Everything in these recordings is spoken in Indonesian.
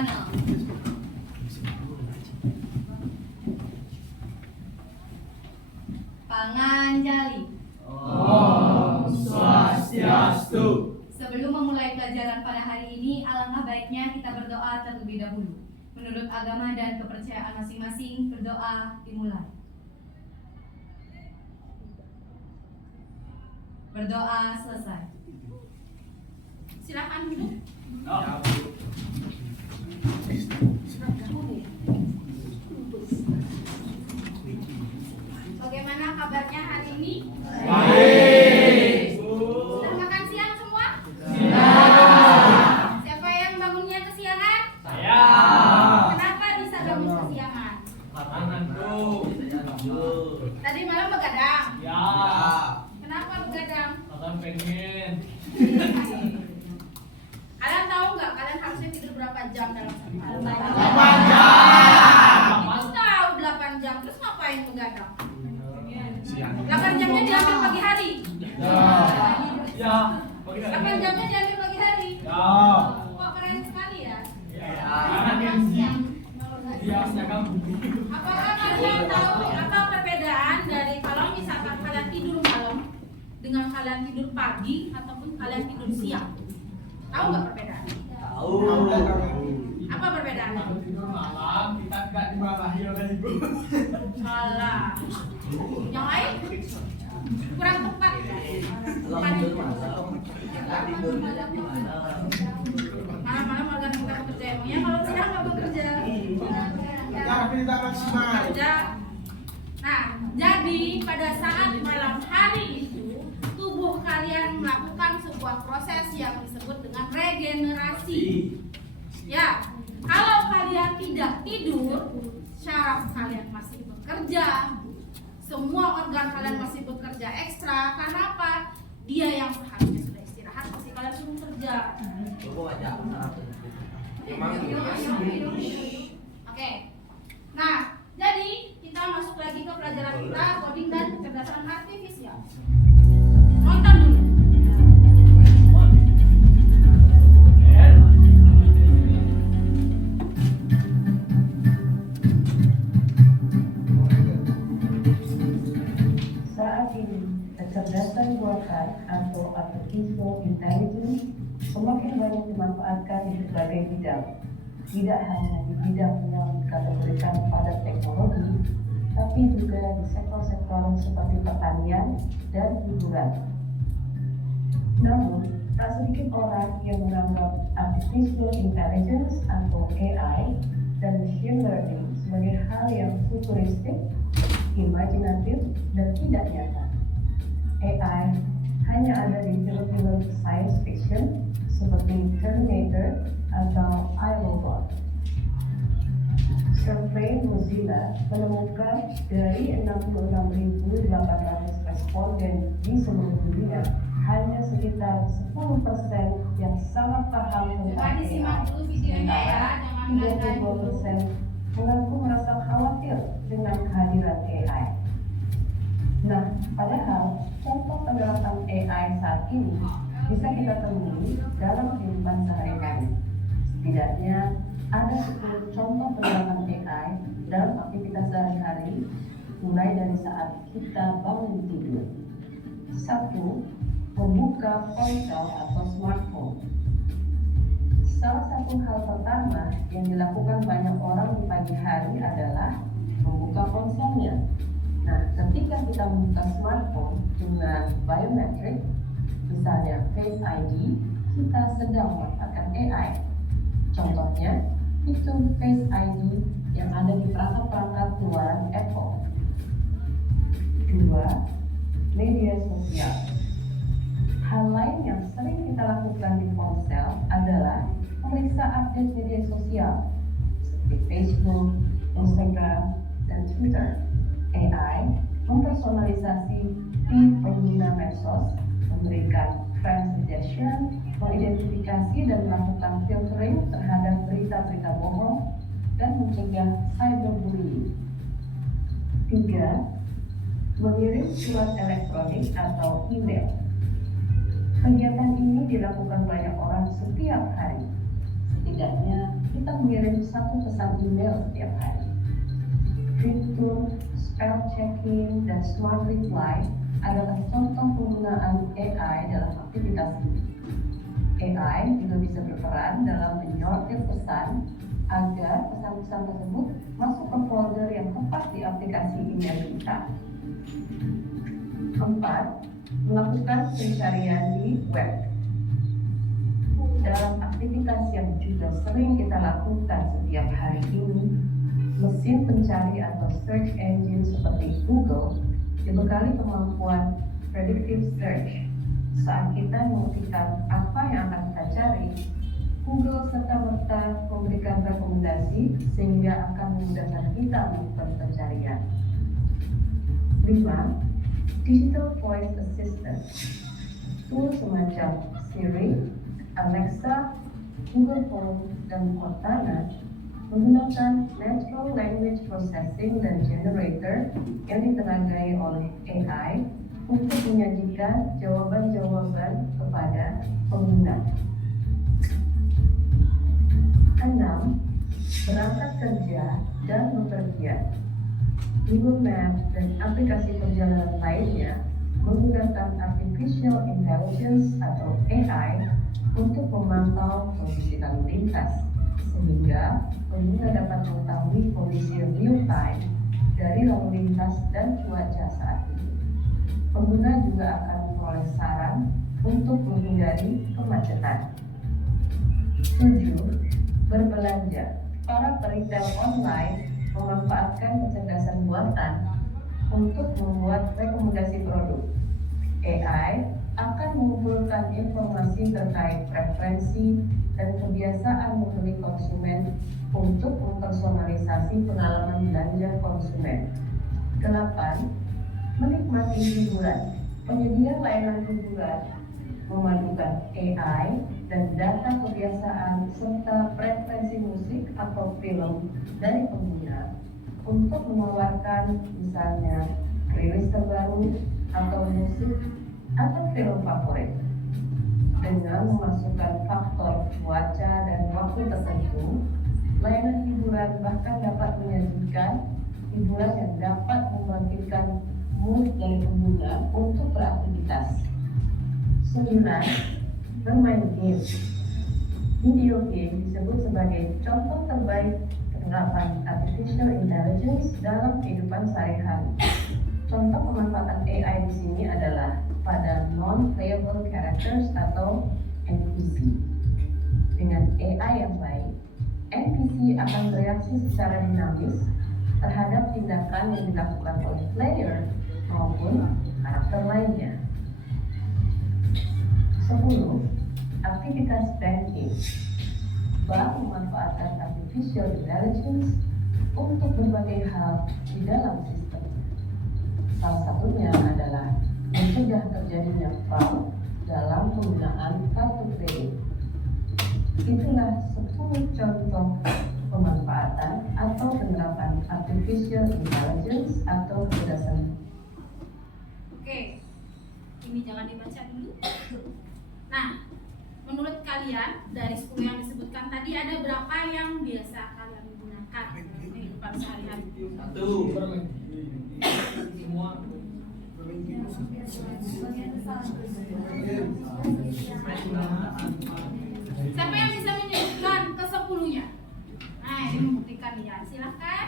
Channel. Panganjali. Om Swastiastu. Sebelum memulai pelajaran pada hari ini, alangkah baiknya kita berdoa terlebih dahulu. Menurut agama dan kepercayaan masing-masing, berdoa dimulai. Berdoa selesai. Silakan duduk. Bagaimana kabarnya hari ini? Baik. Sudah makan siang semua? Sudah. Siapa yang bangunnya kesiangan? Saya. Kenapa bisa bangun kesiangan? Makanan tuh. Tadi malam begadang. Ya. Kenapa begadang? Makan pengen. Kalian tahu nggak? Kalian harusnya tidur berapa jam dalam satu hari? 8 jam. Aku tahu 8 jam. Terus ngapain begadang? Siang. 8 jamnya diambil pagi hari. Ya. 8 jamnya diambil pagi hari. Ya. Kok keren sekali ya? Biasanya kamu. Apakah kalian tahu apa perbedaan dari kalau misalkan kalian tidur malam dengan kalian tidur pagi ataupun kalian tidur siang? Tahu nggak perbedaan? Tahu. Apa perbedaannya? Kalau tidur malam kita nggak dimarahi oleh ibu. Salah. Yang lain? Kurang tepat. Bukan itu. Malam-malam agar kita bekerja. Emangnya kalau siang nggak bekerja? Bekerja. Nah, jadi pada saat malam hari itu tubuh kalian melakukan sebuah proses yang disebut dengan regenerasi. Ya, kalau kalian tidak tidur, syaraf kalian masih bekerja, semua organ kalian masih bekerja ekstra. Karena apa? Dia yang seharusnya sudah istirahat masih kalian suruh kerja. Oke. Nah, jadi kita masuk lagi ke pelajaran kita, coding dan kecerdasan artifisial. Nonton dulu. Saat ini, kecerdasan buatan atau artificial intelligence semakin banyak dimanfaatkan di berbagai bidang. Tidak hanya di bidang yang dikategorikan pada teknologi, tapi juga di sektor-sektor seperti pertanian dan hiburan. Namun, tak sedikit orang yang menganggap artificial intelligence atau AI dan machine learning sebagai hal yang futuristik, imajinatif, dan tidak nyata. AI hanya ada di film-film science fiction seperti Terminator atau iRobot. Survei Mozilla menemukan dari 66.800 responden di seluruh dunia, hanya sekitar 10% yang sangat paham Coba tentang disimak AI. dulu videonya ya, jangan nyantai dulu. 32% mengaku merasa khawatir dengan kehadiran AI. Nah, padahal contoh penerapan AI saat ini bisa kita temui dalam kehidupan sehari-hari. Setidaknya ada 10 contoh penerapan AI dalam aktivitas sehari-hari, mulai dari saat kita bangun tidur. 1. Membuka ponsel atau smartphone. Salah satu hal pertama yang dilakukan banyak orang di pagi hari adalah membuka ponselnya. Nah, ketika kita membuka smartphone dengan biometrik, misalnya Face ID, kita sedang memanfaatkan AI. Contohnya, fitur Face ID yang ada di perangkat-perangkat luaran Apple. 2. Media sosial. Hal lain yang sering kita lakukan di ponsel adalah memeriksa update media sosial seperti Facebook, Instagram, dan Twitter. AI mempersonalisasi feed pengguna medsos, memberikan friend suggestion, mengidentifikasi dan melakukan filtering terhadap berita-berita bohong, dan mencegah cyberbullying. 3. Mengirim surat elektronik atau email. Kegiatan ini dilakukan banyak orang setiap hari. Setidaknya kita kita mengirim satu pesan email setiap hari. Fitur spell checking dan smart reply adalah contoh penggunaan AI dalam aktivitas ini. AI juga bisa berperan dalam menyortir pesan agar pesan-pesan tersebut masuk ke folder yang tepat di aplikasi email kita. 4. Melakukan pencarian di web. Dalam aktivitas yang juga sering kita lakukan setiap hari ini, mesin pencari atau search engine seperti Google dibekali kemampuan predictive search. Saat kita mengetikkan apa yang akan kita cari, Google serta-merta memberikan rekomendasi sehingga akan memudahkan kita melakukan pencarian. 5. Digital Voice Assistant. Tool semacam Siri, Alexa, Google Home, dan Cortana menggunakan Natural Language Processing dan Generator yang ditenagai oleh AI untuk menyajikan jawaban-jawaban kepada pengguna. 6. Berangkat kerja dan bepergian. Google Maps dan aplikasi perjalanan lainnya menggunakan Artificial Intelligence atau AI untuk memantau kondisi lalu lintas, sehingga pengguna dapat mengetahui kondisi real time dari lalu lintas dan cuaca saat ini. Pengguna juga akan memperoleh saran untuk menghindari kemacetan. 7. Berbelanja. Para peritel online memanfaatkan kecerdasan buatan untuk membuat rekomendasi produk. AI akan mengumpulkan informasi terkait preferensi dan kebiasaan membeli konsumen untuk mempersonalisasi pengalaman belanja konsumen. 8. Menikmati hiburan. Penyedia layanan hiburan memadukan AI dan data kebiasaan serta preferensi musik atau film dari pengguna untuk menawarkan misalnya playlist terbaru atau musik atau film favorit. Dengan memasukkan faktor cuaca dan waktu tertentu, layanan hiburan bahkan dapat menyajikan hiburan yang dapat membangkitkan mood dari pengguna untuk beraktivitas. 9. Bermain game. Video game disebut sebagai contoh terbaik penerapan Artificial Intelligence dalam kehidupan sehari-hari. Contoh pemanfaatan AI di sini adalah pada non-playable characters atau NPC. Dengan AI yang baik, NPC akan bereaksi secara dinamis terhadap tindakan yang dilakukan oleh player maupun karakter lainnya. 10. Aktivitas banking. Bank memanfaatkan Artificial Intelligence untuk berbagai hal di dalam sistem. Salah satunya adalah mencegah terjadinya fraud dalam penggunaan kartu kredit. Itulah 10 contoh pemanfaatan atau penerapan Artificial Intelligence atau kecerdasan. Oke, ini jangan dibaca dulu. Nah, menurut kalian dari 10 yang disebutkan tadi ada berapa yang biasa kalian gunakan di kehidupan sehari-hari? 1. Semua. Siapa yang bisa menyebutkan ke-10-nya? Nah, ini membuktikan ya. Silakan.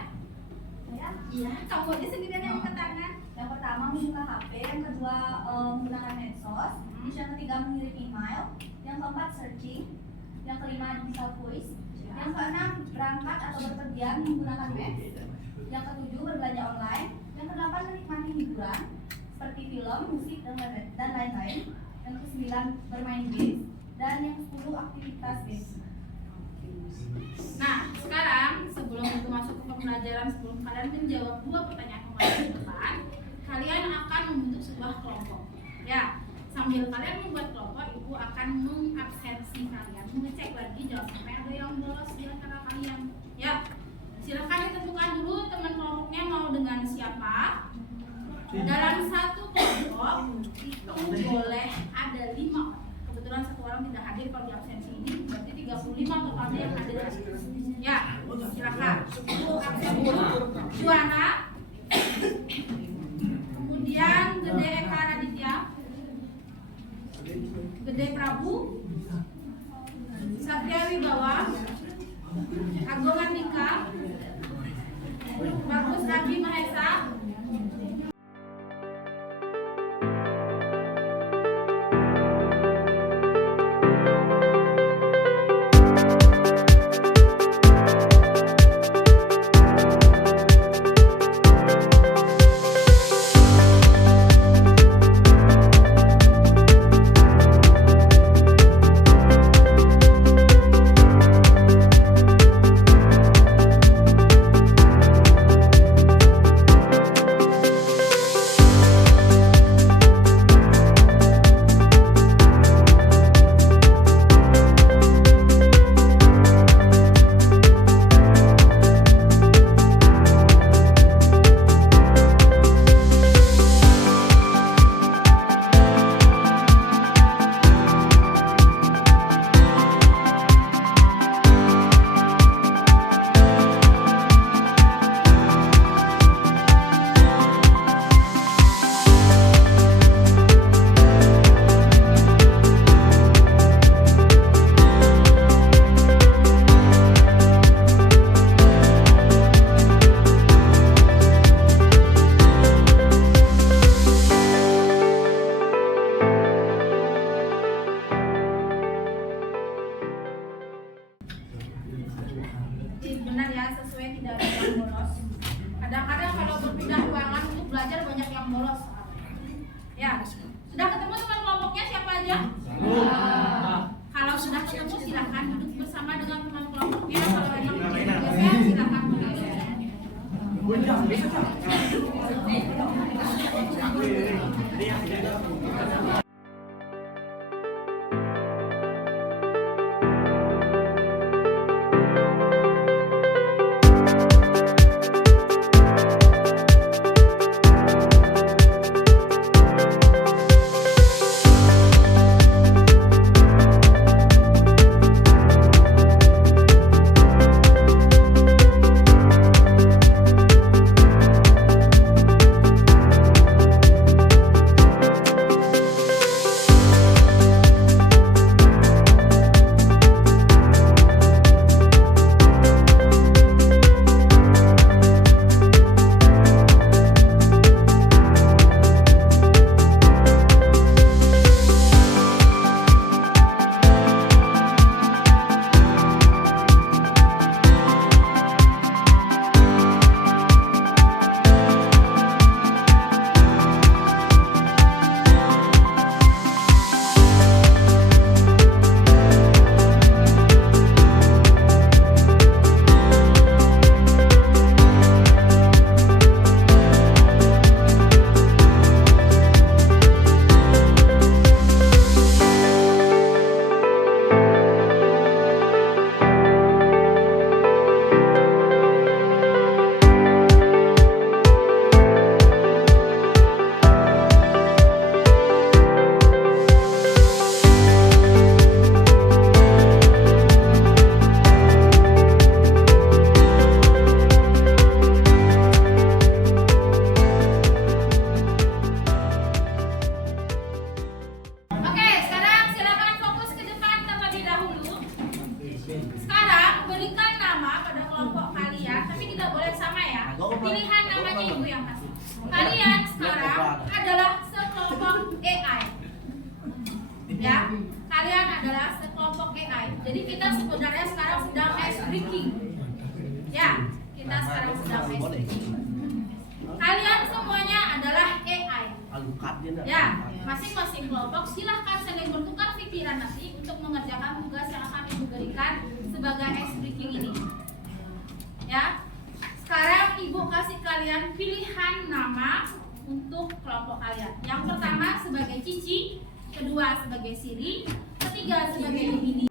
Iya, kamu aja sendirian yang angkat tangan. Yang pertama membuka HP, yang kedua menggunakan medsos, yang ketiga mengirim email, yang keempat searching, yang kelima digital voice, yang keenam berangkat atau berpergian menggunakan web, yang ketujuh berbelanja online, yang kedelapan menikmati hiburan seperti film, musik dan lain-lain, yang kesembilan bermain games, dan yang ke-10 aktivitas basic. Nah, sekarang sebelum itu masuk ke pembelajaran, sebelum kalian menjawab 2 pertanyaan pembahasan di depan, kalian akan membentuk sebuah kelompok. Ya, sambil kalian membuat kelompok, ibu akan mengabsensi kalian, mengecek lagi jangan sampai ada yang bolos di antara kalian. Ya, silakan ditentukan dulu teman kelompoknya mau dengan siapa. Dalam satu kelompok itu boleh ada 5 orang. Kebetulan 1 orang tidak hadir kalau di absensi ini, berarti 35 totalnya yang hadir. Kakak. Juana. Kemudian Gede Eka Raditya. Gede Prabu. Satria Wibawa. Agung Andika. Bagus Abi Mahesa. Benar ya, sesuai, tidak ada yang bolos. Kadang-kadang kalau berpindah ruangan untuk belajar banyak yang bolos. Ya, sudah ketemu teman kelompoknya siapa aja? Kalau sudah ketemu silahkan duduk bersama dengan teman kelompoknya. Kalau memang tidak biasa silahkan mengalir. Pilihan namanya ibu yang kasih. Kalian sekarang adalah sekelompok AI. Ya, kalian adalah sekelompok AI. Jadi kita sebenarnya sekarang sedang ice breaking. Ya, kita sekarang sedang ice breaking. Kalian semuanya adalah AI. Ya, masing-masing kelompok silahkan saling bertukar pikiran nanti untuk mengerjakan tugas yang akan ibu berikan sebagai ice breaking ini. Ya, sekarang ibu kasih kalian pilihan nama untuk kelompok kalian. Yang pertama sebagai Cici, kedua sebagai Siri, ketiga sebagai Mini.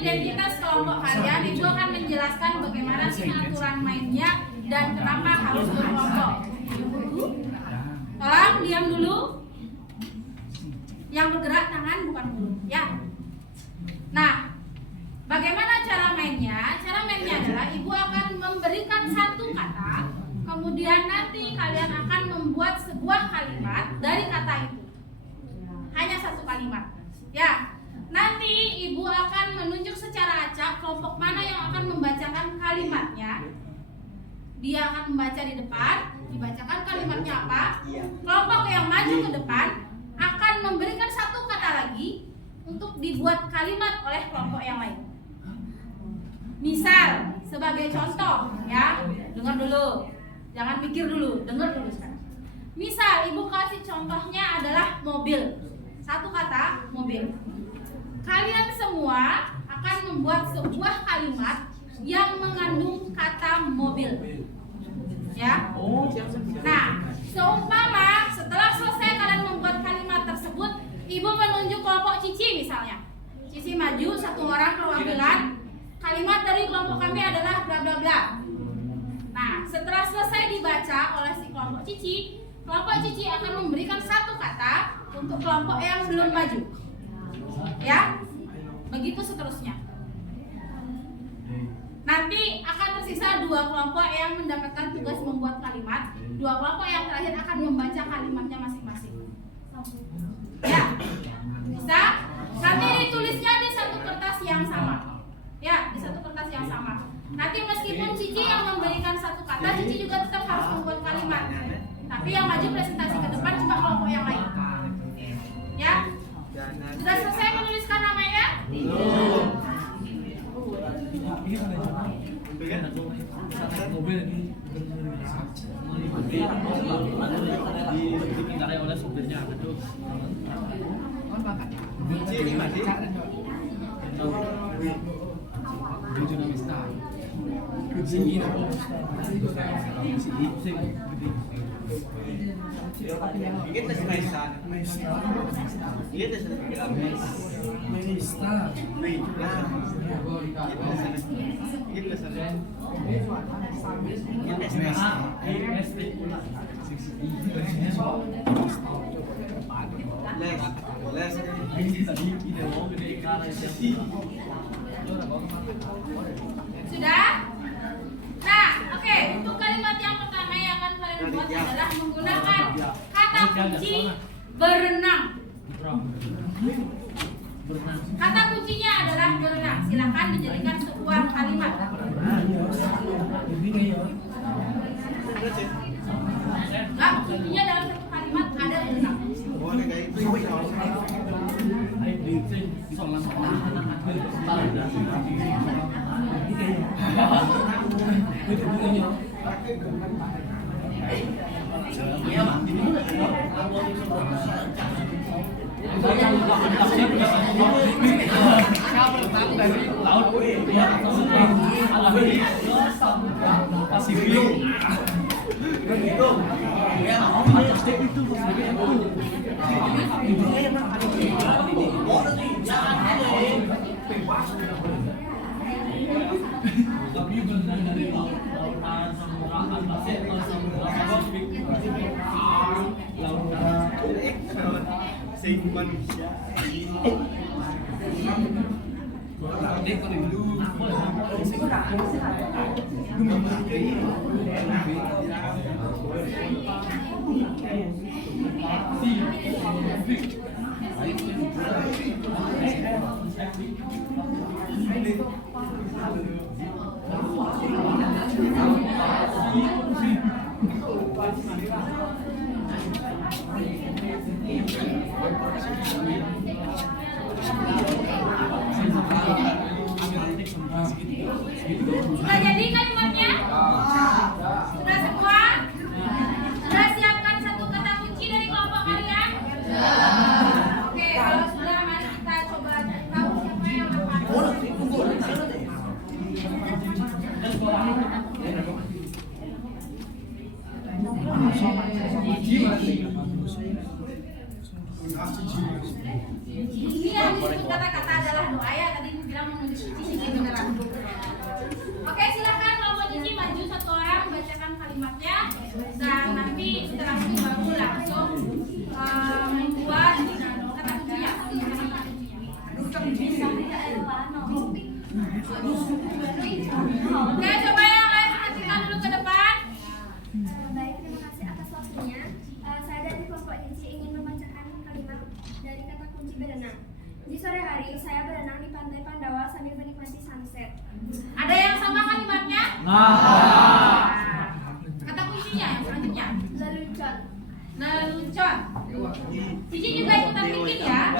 identitas kelompok kalian, Ibu akan menjelaskan bagaimana sih aturan mainnya dan kenapa harus berkelompok. Tolong diam dulu. Yang bergerak tangan bukan mulut, ya. Nah, bagaimana cara mainnya? Cara mainnya adalah Ibu akan memberikan satu kata, kemudian nanti kalian akan membuat sebuah kalimat dari kata itu. Hanya satu kalimat, ya. Nanti Ibu akan menunjuk secara acak kelompok mana yang akan membacakan kalimatnya. Dia akan membaca di depan, dibacakan kalimatnya apa. Kelompok yang maju ke depan akan memberikan satu kata lagi untuk dibuat kalimat oleh kelompok yang lain. Misal, sebagai contoh, ya, dengar dulu, jangan mikir dulu, dengar dulu sekarang. Misal, Ibu kasih contohnya adalah mobil. Satu kata, mobil. Kalian semua akan membuat sebuah kalimat yang mengandung kata mobil, ya. Nah, seumpama setelah selesai kalian membuat kalimat tersebut, Ibu menunjuk kelompok Cici misalnya. Cici maju, satu orang perwakilan. Kalimat dari kelompok kami adalah bla bla bla. Nah, setelah selesai dibaca oleh si kelompok Cici akan memberikan satu kata untuk kelompok yang belum maju. Ya, begitu seterusnya. Nanti akan tersisa dua kelompok yang mendapatkan tugas membuat kalimat. Dua kelompok yang terakhir akan membaca kalimatnya masing-masing. Ya, bisa? Nanti ditulisnya di satu kertas yang sama. Ya, di satu kertas yang sama. Nanti meskipun Cici yang memberikan satu kata, Cici juga tetap harus membuat kalimat. Tapi yang maju presentasi ke depan cuma kelompok yang lain. Ya, sudah selesai menuliskan namanya? oleh supirnya betul. Sudah? Nah, oke. Untuk kalimat yang pertama yang akan kalian buat adalah menggunakan kata kunci berenang. Kata kuncinya adalah berenang. Silakan dijadikan sebuah kalimat. Enggak, kuncinya dalam satu kalimat ada berenang. Sudah jadi kalimatnya? Sudah semua? Sudah siapkan satu kata kunci dari kelompok kalian? Oke, kalau sudah mari kita coba tahu siapa yang hafal. Ini yang disebut kata-kata adalah doa ya. Tadi Ibu bilang menulis Cici Oke, coba yang lain perhatikan dulu ke depan. Baik, terima kasih atas waktunya. Saya dari kelompok Hiji ingin membacakan kalimat dari kata kunci berenang. Di sore hari, saya berenang di pantai Pandawa sambil menikmati sunset. Ada yang sama kalimatnya? Nah. Kata kuncinya yang selanjutnya. Lelucon. Lelucon. Cici juga ikutan bikin ya.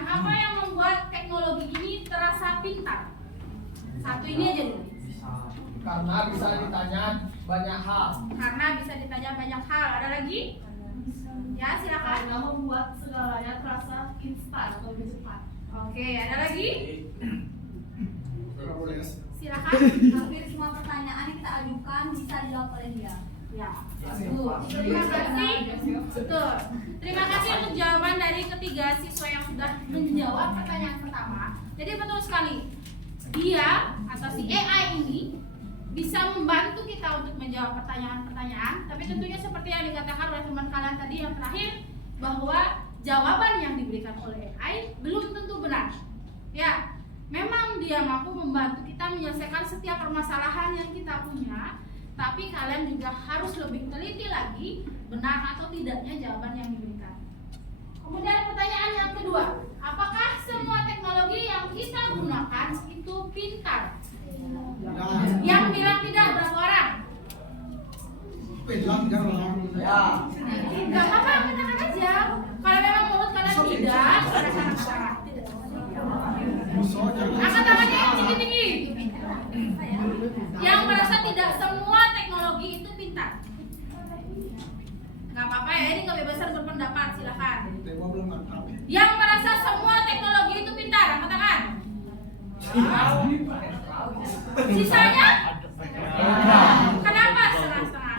Kemudian apa yang membuat teknologi ini terasa pintar? Satu ini aja dulu. Karena bisa ditanya banyak hal. Karena bisa ditanya banyak hal. Ada lagi? Ya, silakan. Karena membuat segalanya terasa instan atau lebih cepat. Oke, ada lagi? Silakan. Hampir semua pertanyaan yang kita ajukan bisa dijawab oleh dia. Ya. Terima kasih. Betul. Terima kasih untuk jawaban dari ketiga siswa yang sudah menjawab pertanyaan pertama. Jadi betul sekali. Dia atau si AI ini bisa membantu kita untuk menjawab pertanyaan-pertanyaan, tapi tentunya seperti yang dikatakan oleh teman kalian tadi yang terakhir, bahwa jawaban yang diberikan oleh AI belum tentu benar. Ya, memang dia mampu membantu kita menyelesaikan setiap permasalahan yang kita punya, tapi kalian juga harus lebih teliti lagi benar atau tidaknya jawaban yang diberikan. Kemudian pertanyaan yang kedua, apakah semua teknologi yang kita gunakan itu pintar? Yang bilang tidak berapa orang? Ya. Gak apa-apa, katakan aja. Kalau memang menurut kalian tidak, silakan katakan. Angkat tangannya yang tinggi-tinggi. Yang merasa tidak semua teknologi itu pintar. Gak apa-apa ya, ini kebebasan berpendapat, silakan. Yang merasa semua teknologi itu pintar, angkat tangan. Sisanya? Kenapa setengah-setengah?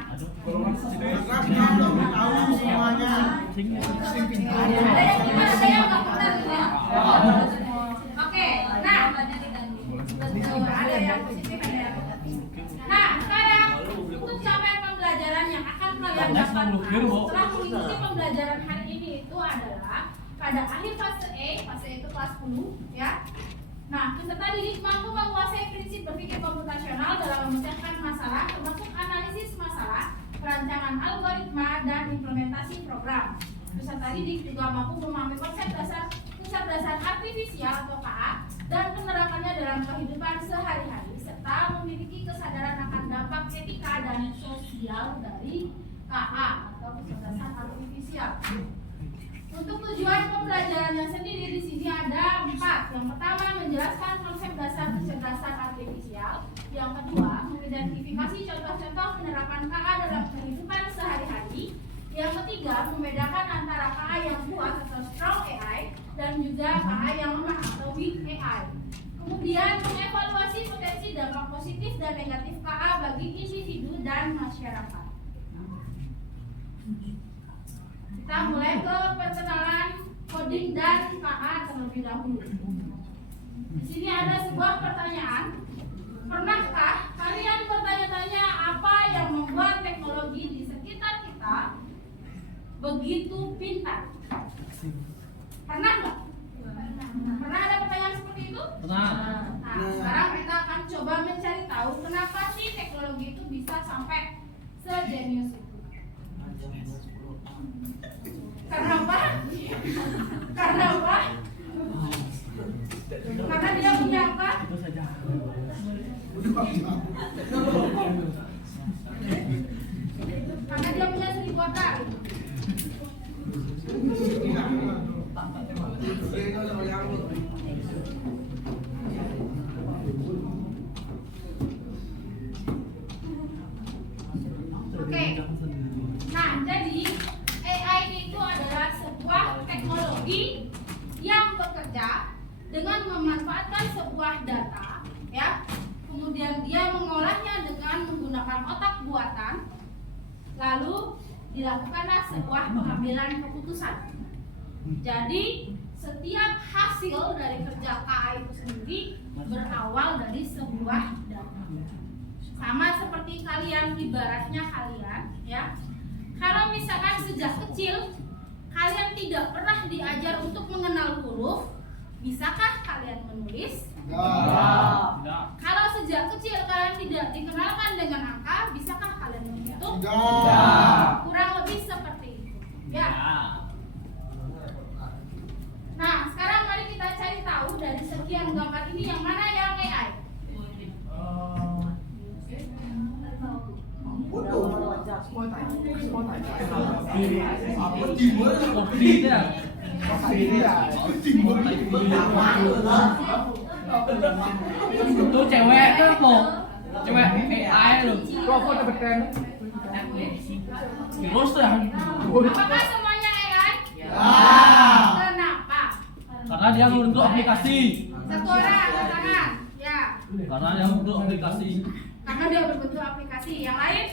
Ada yang nggak benar ya? Oke, nah ada yang positif, ada yang negatif. Nah, sekarang untuk capaian pembelajaran yang akan kalian dapatkan setelah mengikuti pembelajaran hari ini itu adalah pada akhir fase E, fase itu kelas 10 ya. Nah, peserta didik mampu menguasai prinsip berpikir komputasional dalam memecahkan masalah, termasuk analisis masalah, perancangan algoritma, dan implementasi program. Peserta didik juga mampu memahami konsep dasar pusat dasar artifisial atau KA dan penerapannya dalam kehidupan sehari-hari, serta memiliki kesadaran akan dampak etika dan sosial dari KA atau pusat dasar artifisial. Untuk tujuan pembelajarannya sendiri di sini ada 4. Yang pertama, menjelaskan konsep dasar kecerdasan artifisial. Yang kedua, mengidentifikasi contoh-contoh penerapan KA dalam kehidupan sehari-hari. Yang ketiga, membedakan antara KA yang kuat atau strong AI dan juga KA yang lemah atau weak AI. Kemudian, mengevaluasi potensi dampak positif dan negatif KA bagi individu dan masyarakat. Kita mulai ke perkenalan coding dan KA terlebih dahulu. Di sini ada sebuah pertanyaan. Pernahkah kalian bertanya-tanya apa yang membuat teknologi di sekitar kita begitu pintar? Pernah nggak? Pernah ada pertanyaan seperti itu? Pernah. Nah, sekarang kita akan coba mencari tahu kenapa sih teknologi itu bisa sampai sejenius itu. Karena apa? Karena apa? Karena dia punya apa? Karena dia punya 1000 otak. Oke. Nah, jadi AI itu adalah sebuah teknologi yang bekerja dengan memanfaatkan sebuah data, ya. Kemudian dia mengolahnya dengan menggunakan otak buatan, lalu dilakukanlah sebuah pengambilan keputusan. Jadi setiap hasil dari kerja KA itu sendiri berawal dari sebuah data. Sama seperti kalian, ibaratnya kalian, ya. Kalau misalkan sejak kecil kalian tidak pernah diajar untuk mengenal huruf, bisakah kalian menulis? Tidak. Kalau sejak kecil kalian tidak dikenalkan dengan angka, bisakah kalian menghitung? Kurang lebih seperti itu. Ya. Nah, sekarang mari kita cari tahu dari sekian gambar ini yang mana yang AI. Itu cewek kan po? Cewek AI lu. Robot dapat keren. Terus ya. Apakah semuanya AI? Ya. Kenapa? Karena dia membentuk aplikasi. Satu orang angkat tangan. Ya. Karena dia membentuk aplikasi. Karena dia berbentuk aplikasi. Yang lain?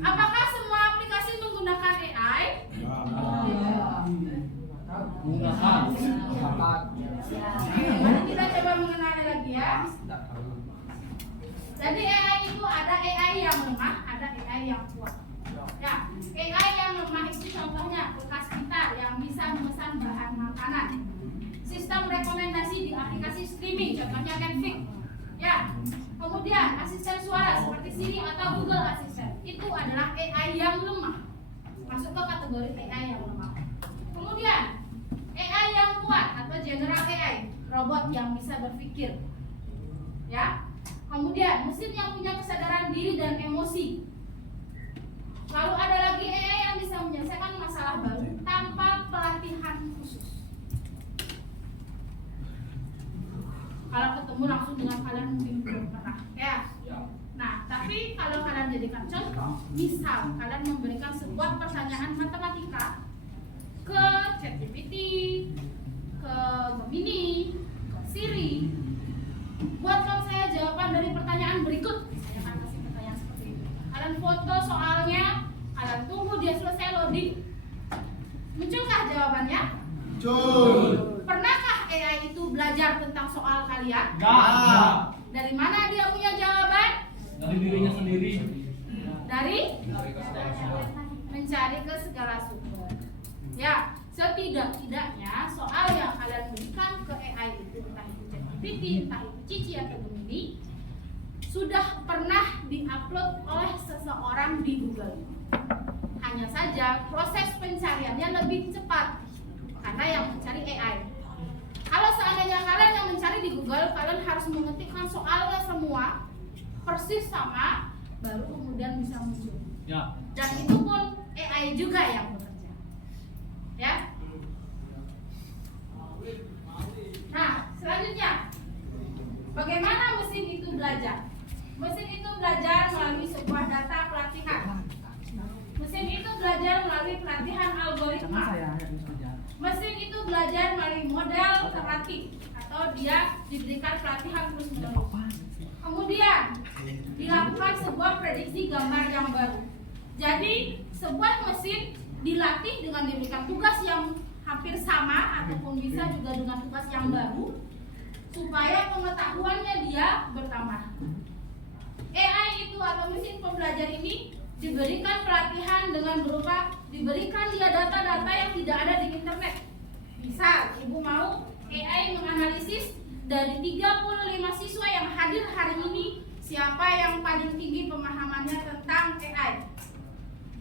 Apakah semua aplikasi menggunakan AI? Menggunakan. Mari kita coba mengenali lagi ya. Jadi AI itu ada AI yang lemah, ada AI yang kuat. Ya, AI yang lemah itu contohnya kulkas kita yang bisa memesan bahan makanan. Sistem rekomendasi di aplikasi streaming, contohnya Netflix. Ya, kemudian asisten suara seperti Siri atau Google Assistant itu adalah AI yang lemah, masuk ke kategori AI yang lemah. Kemudian AI yang kuat atau general AI, robot yang bisa berpikir. Ya, kemudian mesin yang punya kesadaran diri dan emosi. Lalu ada lagi AI yang bisa menyelesaikan masalah baru tanpa pelatihan khusus. Kalau ketemu langsung dengan kalian mungkin belum pernah, ya. Nah, tapi kalau kalian jadikan contoh, misal kalian memberikan sebuah pertanyaan matematika ke ChatGPT, ke Gemini, ke Siri, buatkan saya jawaban dari pertanyaan berikut. Saya akan kasih pertanyaan seperti itu. Kalian foto soalnya, kalian tunggu dia selesai loading. Munculkah jawabannya? Muncul. Pernahkah AI itu belajar tentang soal kalian? Enggak. Dari mana dia punya jawaban? Dari dirinya sendiri. Dari mencari ke segala sumber. Ya, setidak-tidaknya soal yang kalian berikan ke AI itu, entah itu ChatGPT, entah itu Cici atau Gemini, sudah pernah diupload oleh seseorang di Google. Hanya saja proses pencariannya lebih cepat karena yang mencari AI. Kalau seandainya kalian yang mencari di Google, kalian harus mengetikkan soalnya semua persis sama, baru kemudian bisa muncul. Ya. Dan itu pun AI juga yang bekerja. Ya. Nah, selanjutnya, bagaimana mesin itu belajar? Mesin itu belajar melalui sebuah data pelatihan. Mesin itu belajar melalui pelatihan algoritma. Mesin itu belajar melalui model terlatih atau dia diberikan pelatihan terus-menerus. Kemudian dilakukan sebuah prediksi gambar yang baru. Jadi sebuah mesin dilatih dengan diberikan tugas yang hampir sama ataupun bisa juga dengan tugas yang baru supaya pengetahuannya dia bertambah. AI itu atau mesin pembelajar ini diberikan pelatihan dengan berupa diberikan dia data-data yang tidak ada di internet. Misal, ibu mau AI menganalisis dari 35 siswa yang hadir hari ini, siapa yang paling tinggi pemahamannya tentang AI.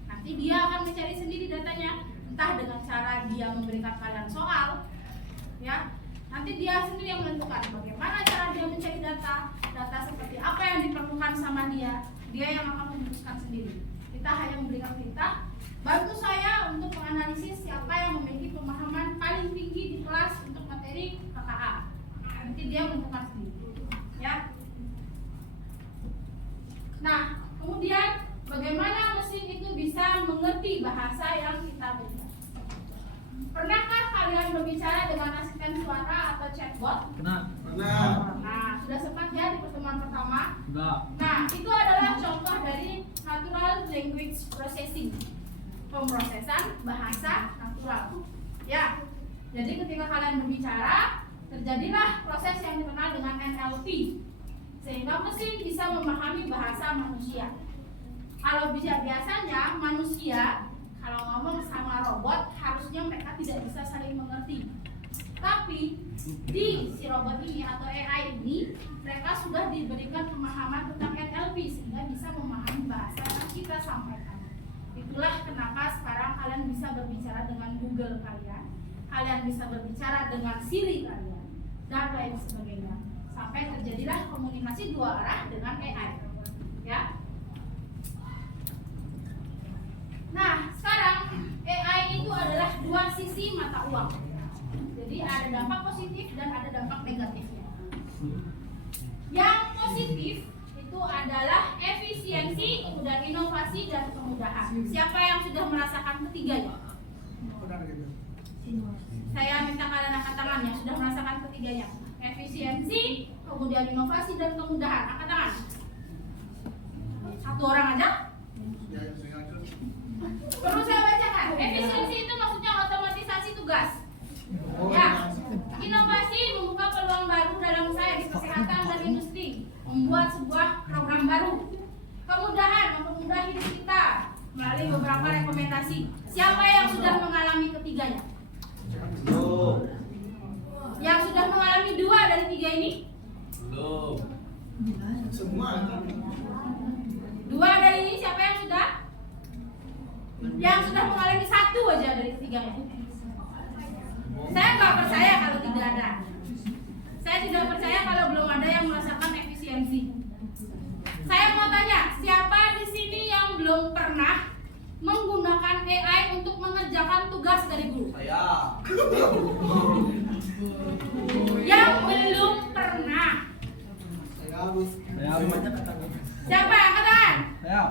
Nanti dia akan mencari sendiri datanya, entah dengan cara dia memberikan kalian soal, ya. Nanti dia sendiri yang menentukan bagaimana cara dia mencari data seperti apa yang diperlukan sama dia yang akan memutuskan sendiri. Kita hanya memberikan perintah, bantu saya untuk menganalisis siapa yang memiliki pemahaman paling tinggi di kelas untuk materi KKA. Nanti dia menentukan sendiri, ya. Nah, kemudian bagaimana mesin itu bisa mengerti bahasa yang kita berikan? Pernahkah kalian berbicara dengan asisten suara atau chatbot? Pernah. Nah, sudah sempat ya di pertemuan pertama. Enggak. Nah, itu adalah contoh dari natural language processing, pemrosesan bahasa natural. Ya, jadi ketika kalian berbicara, terjadilah proses yang dikenal dengan NLP, sehingga mesin bisa memahami bahasa manusia. Kalau biasanya manusia kalau ngomong sama robot, harusnya mereka tidak bisa saling mengerti. Tapi di si robot ini atau AI ini, mereka sudah diberikan pemahaman tentang NLP sehingga bisa memahami bahasa yang kita sampaikan. Itulah kenapa sekarang kalian bisa berbicara dengan Google kalian bisa berbicara dengan Siri kalian, dan lain sebagainya. Sampai terjadilah komunikasi dua arah dengan AI. Ya. Nah, sekarang AI AI itu adalah dua sisi mata uang. Jadi ada dampak positif dan ada dampak negatifnya. Yang positif itu adalah efisiensi, kemudian inovasi dan kemudahan. Siapa yang sudah merasakan ketiganya? Saya minta kalian angkat tangan yang sudah merasakan ketiganya. Efisiensi, kemudian inovasi dan kemudahan. Angkat tangan. Satu orang aja? Perlu saya bacakan. Efisiensi itu maksudnya otomatisasi tugas. Ya. Inovasi membuka peluang baru dalam usaha di kesehatan dan industri, membuat sebuah program baru. Kemudahan mempermudah hidup kita melalui beberapa rekomendasi. Siapa yang sudah mengalami ketiganya? Yang sudah mengalami dua dari tiga ini? Belum. Semua. Dua dari ini siapa yang sudah? Yang sudah mengalami satu aja dari tiga ini. Saya nggak percaya kalau tidak ada. Saya tidak percaya kalau belum ada yang merasakan efisiensi. Saya mau tanya, siapa di sini yang belum pernah menggunakan AI untuk mengerjakan tugas dari guru? Saya. Yang belum pernah. Siapa yang katakan? Saya.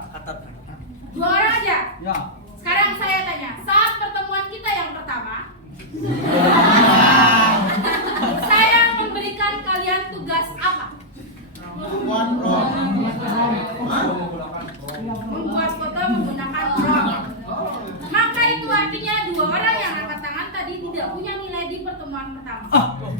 Dua orang aja. Ya. Sekarang saya tanya, saat pertemuan kita yang pertama, saya memberikan kalian tugas apa? Membuat foto menggunakan drone. Maka itu artinya dua orang yang angkat tangan tadi tidak punya nilai di pertemuan pertama.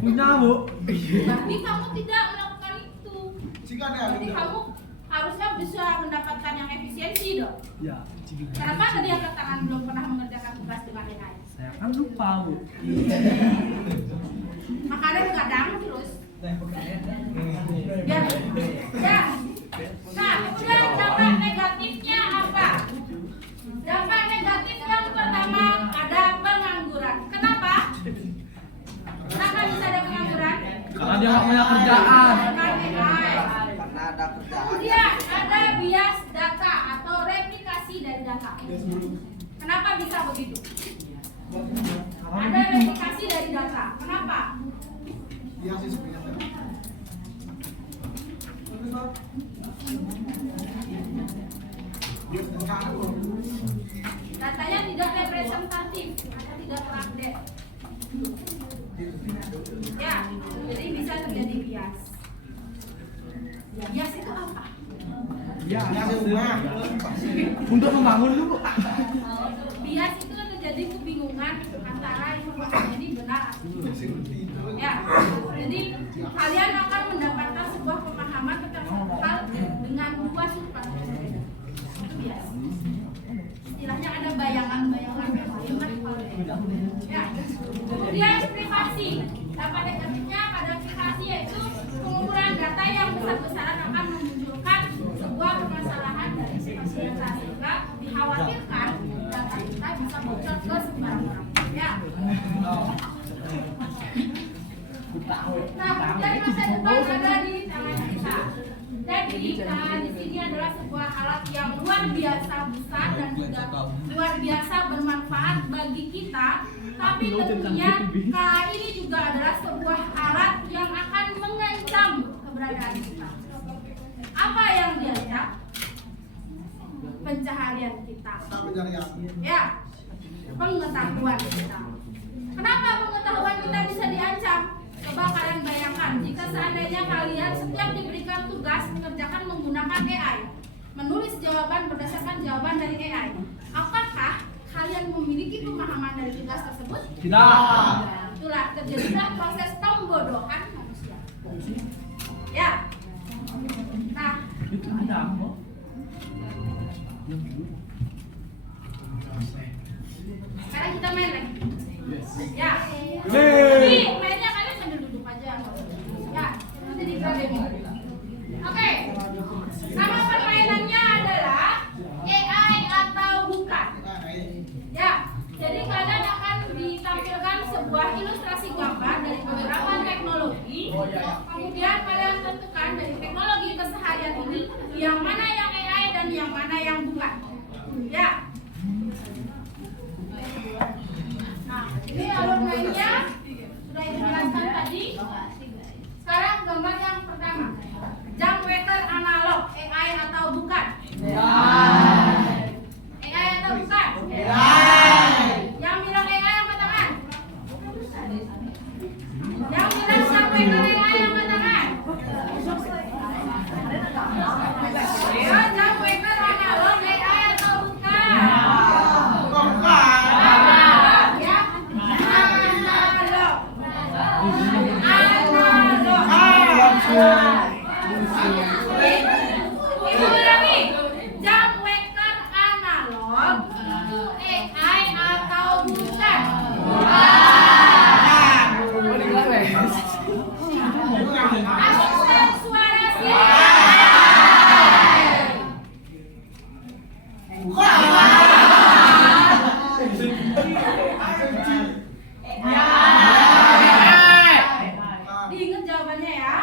Punya, Bu. Berarti kamu tidak melakukan itu. Jadi kamu harusnya bisa mendapatkan yang efisiensi dong. Ya. Kenapa tadi angkat tangan belum pernah mengerjakan tugas dengan AI? Saya kan lupa, Bu. Makanya kadang terus. Ya. Ya. Nah, kemudian dampak negatifnya apa? Dampak negatif yang pertama ada pengangguran. Kenapa? Kenapa bisa ada pengangguran? Karena dia nggak punya kerjaan. Karena AI. Karena ada kerjaan. Kemudian ada bias data atau replikasi dari data. Kenapa bisa begitu? Ada replikasi dari data. Kenapa? Datanya tidak representatif atau tidak terupdate. Ya, jadi bisa terjadi bias. Bias itu apa? Ya. Untuk membangun dulu. Bias itu terjadi kebingungan antara informasi ini benar atau tidak. Ya, jadi kalian akan mendapatkan sebuah pemahaman tentang satu hal dengan dua sudut pandang yang berbeda. Itu bias. Istilahnya ada bayangan-bayangan yang lain. Ya. Kemudian privasi. Dampak negatifnya pada privasi yaitu pengumpulan data yang besar-besaran akan memunculkan sebuah permasalahan dari privasi data sehingga dikhawatirkan data kita bisa bocor ke sembarang orang. Ya. Nah, kemudian masa depan ada di tangan kita. Jadi, di sini adalah sebuah alat yang luar biasa besar dan juga luar biasa bermanfaat bagi kita. Tapi tentunya KA ini juga adalah sebuah alat yang akan mengancam keberadaan kita. Apa yang diancam? Pencaharian kita. Ya, pengetahuan kita. Kenapa pengetahuan kita bisa diancam? Coba kalian bayangkan, jika seandainya kalian setiap diberikan tugas mengerjakan menggunakan AI, menulis jawaban berdasarkan jawaban dari AI, apakah kalian memiliki pemahaman dari tugas tersebut? Tidak. Itulah terjadilah proses pembodohan manusia. Ya. Nah, Itu ada apa? sekarang kita main lagi. Ya. Main. Jadi mainnya kalian sambil duduk aja. Ya, nanti kita demo. Oke. Nama permainannya adalah AI atau bukan. Ya. Jadi kalian akan ditampilkan sebuah ilustrasi gambar dari beberapa teknologi. Kemudian kalian tentukan dari teknologi keseharian ini yang mana yang AI dan yang mana yang bukan. Ya. Yang bilang siapa yang AI yang tangan? Ya, jawab itu analog AI atau bukan? Ya, analog. Ibu Rami, jam waker analog itu AI atau bukan? Asisten suara sih. Diingat jawabannya ya.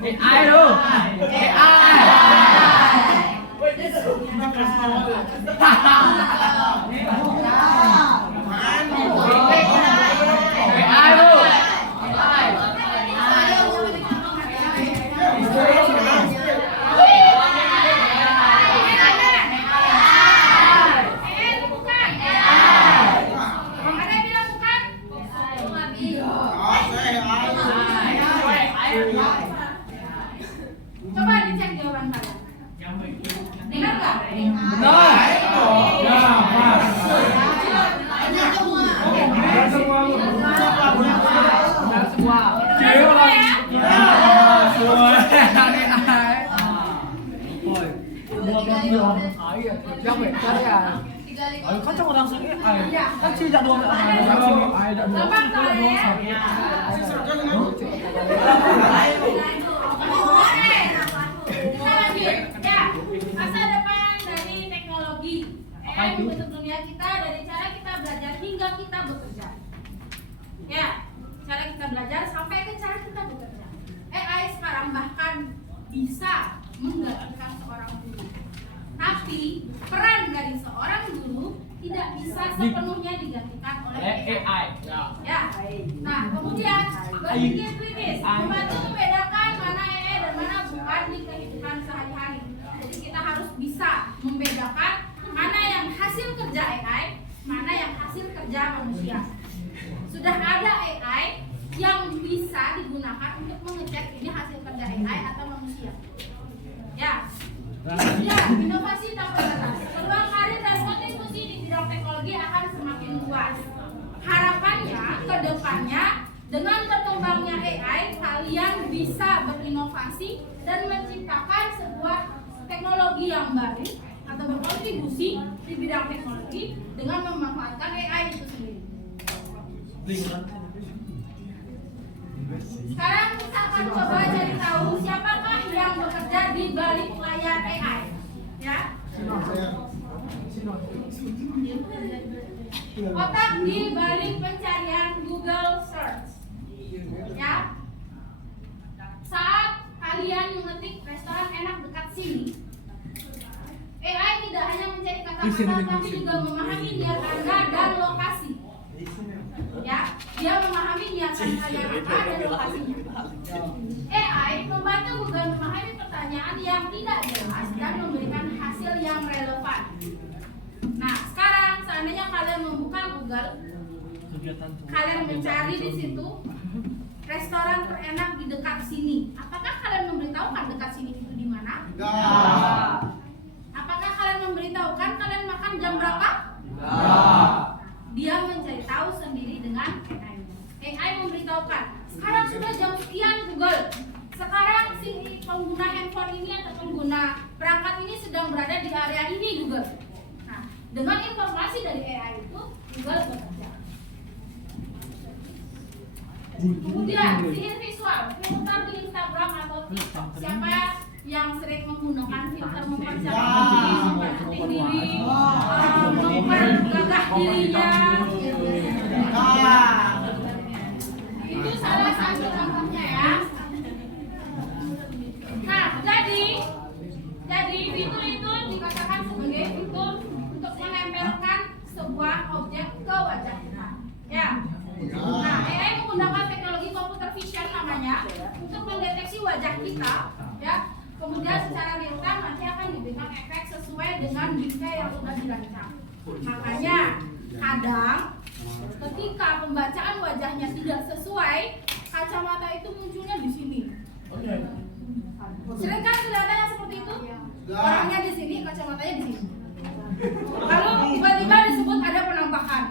AI lu. AI lu. Bukan. Ada yang bilang bukan? Coba dicek jawaban kalian. Benar nggak? Benar. Benar semua. Kacau orang sini, kan tidak dua Gampang soalnya. Kita lanjut. Ya, masa depan dari teknologi. AI membentuk dunia kita dari cara kita belajar hingga kita bekerja. Ya, cara kita belajar sampai ke cara kita bekerja. AI sekarang bahkan bisa menggantikan seorang guru. Tapi peran dari seorang guru tidak bisa sepenuhnya digantikan oleh AI. Ya. Nah, kemudian berpikir kritis, membantu membedakan mana AI dan mana bukan di kehidupan sehari-hari. Jadi kita harus bisa membedakan mana yang hasil kerja AI, mana yang hasil kerja manusia. Sudah ada AI yang bisa digunakan untuk mengecek ini hasil kerja AI atau manusia. Ya. Ya, inovasi tanpa batas. Peluang karir dan kontribusi di bidang teknologi akan semakin luas. Harapannya ke depannya dengan berkembangnya AI, kalian bisa berinovasi dan menciptakan sebuah teknologi yang baru atau berkontribusi di bidang teknologi dengan memanfaatkan AI itu sendiri. Sekarang kita akan coba cari tahu siapakah yang bekerja di balik layar AI. Ya. Otak di balik pencarian Google Search. Ya. Saat kalian mengetik restoran enak dekat sini, AI tidak hanya mencari kata-kata tapi juga memahami niat Anda dan lokasi. Ya, dia memahami niatan kalian apa dan lokasinya. AI membantu Google memahami pertanyaan yang tidak jelas dan memberikan hasil yang relevan. Nah, sekarang seandainya kalian membuka Google, kalian mencari di situ restoran terenak di dekat sini. Apakah kalian memberitahukan dekat sini itu di mana? Apakah kalian memberitahukan kalian makan jam berapa? Dia mencari tahu sendiri dengan AI. AI memberitahukan, sekarang sudah jam sekian Google. Sekarang si pengguna handphone ini atau pengguna perangkat ini sedang berada di area ini Google. Nah, dengan informasi dari AI itu Google bekerja. Kemudian sihir visual, filter di Instagram atau TikTok. Siapa yang sering menggunakan filter mempercantik diri, mempercantik diri, mempergagah dirinya? Itu salah satu contohnya ya. Nah, jadi fitur itu dikatakan sebagai fitur untuk menempelkan sebuah objek ke wajah kita. Ya. Nah, AI menggunakan teknologi computer vision namanya untuk mendeteksi wajah kita, ya. Kemudian secara real time nanti akan diberikan efek sesuai dengan detail yang sudah dirancang. Makanya kadang ketika pembacaan wajahnya tidak sesuai, kacamata itu munculnya di sini. Sering kan kelihatannya seperti itu? Orangnya di sini, kacamatanya di sini. Lalu tiba-tiba disebut ada penampakan.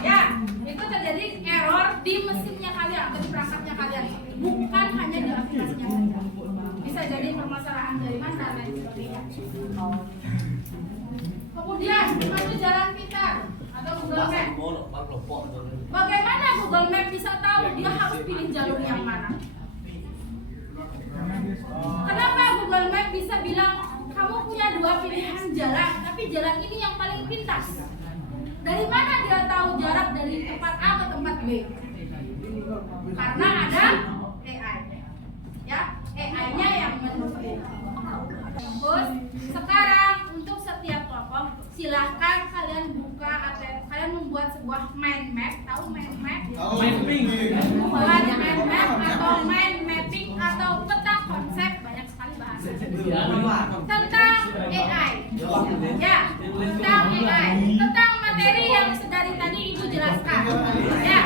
Ya, itu terjadi error di mesinnya kalian atau di perangkatnya kalian, bukan hanya di aplikasinya saja. Bisa jadi permasalahan jaringan dan lain sebagainya. Kemudian masuk jalan pintar atau Google Map. Bagaimana Google Map bisa tahu dia harus pilih jalur yang mana? Kenapa Google Map bisa bilang kamu punya 2 pilihan jalan, tapi jalan ini yang paling pintas? Dari mana dia tahu jarak dari tempat A ke tempat B? Karena ada AI. Ya, AI-nya yang menentukan. Terus sekarang untuk setiap kelompok silahkan kalian buka atau kalian membuat sebuah mind map. Tahu mind map? Mapping. Membuat mind map atau mind mapping atau peta konsep, banyak sekali bahasa tentang AI. Ya, tentang AI, tentang materi yang dari tadi Ibu jelaskan. Ya.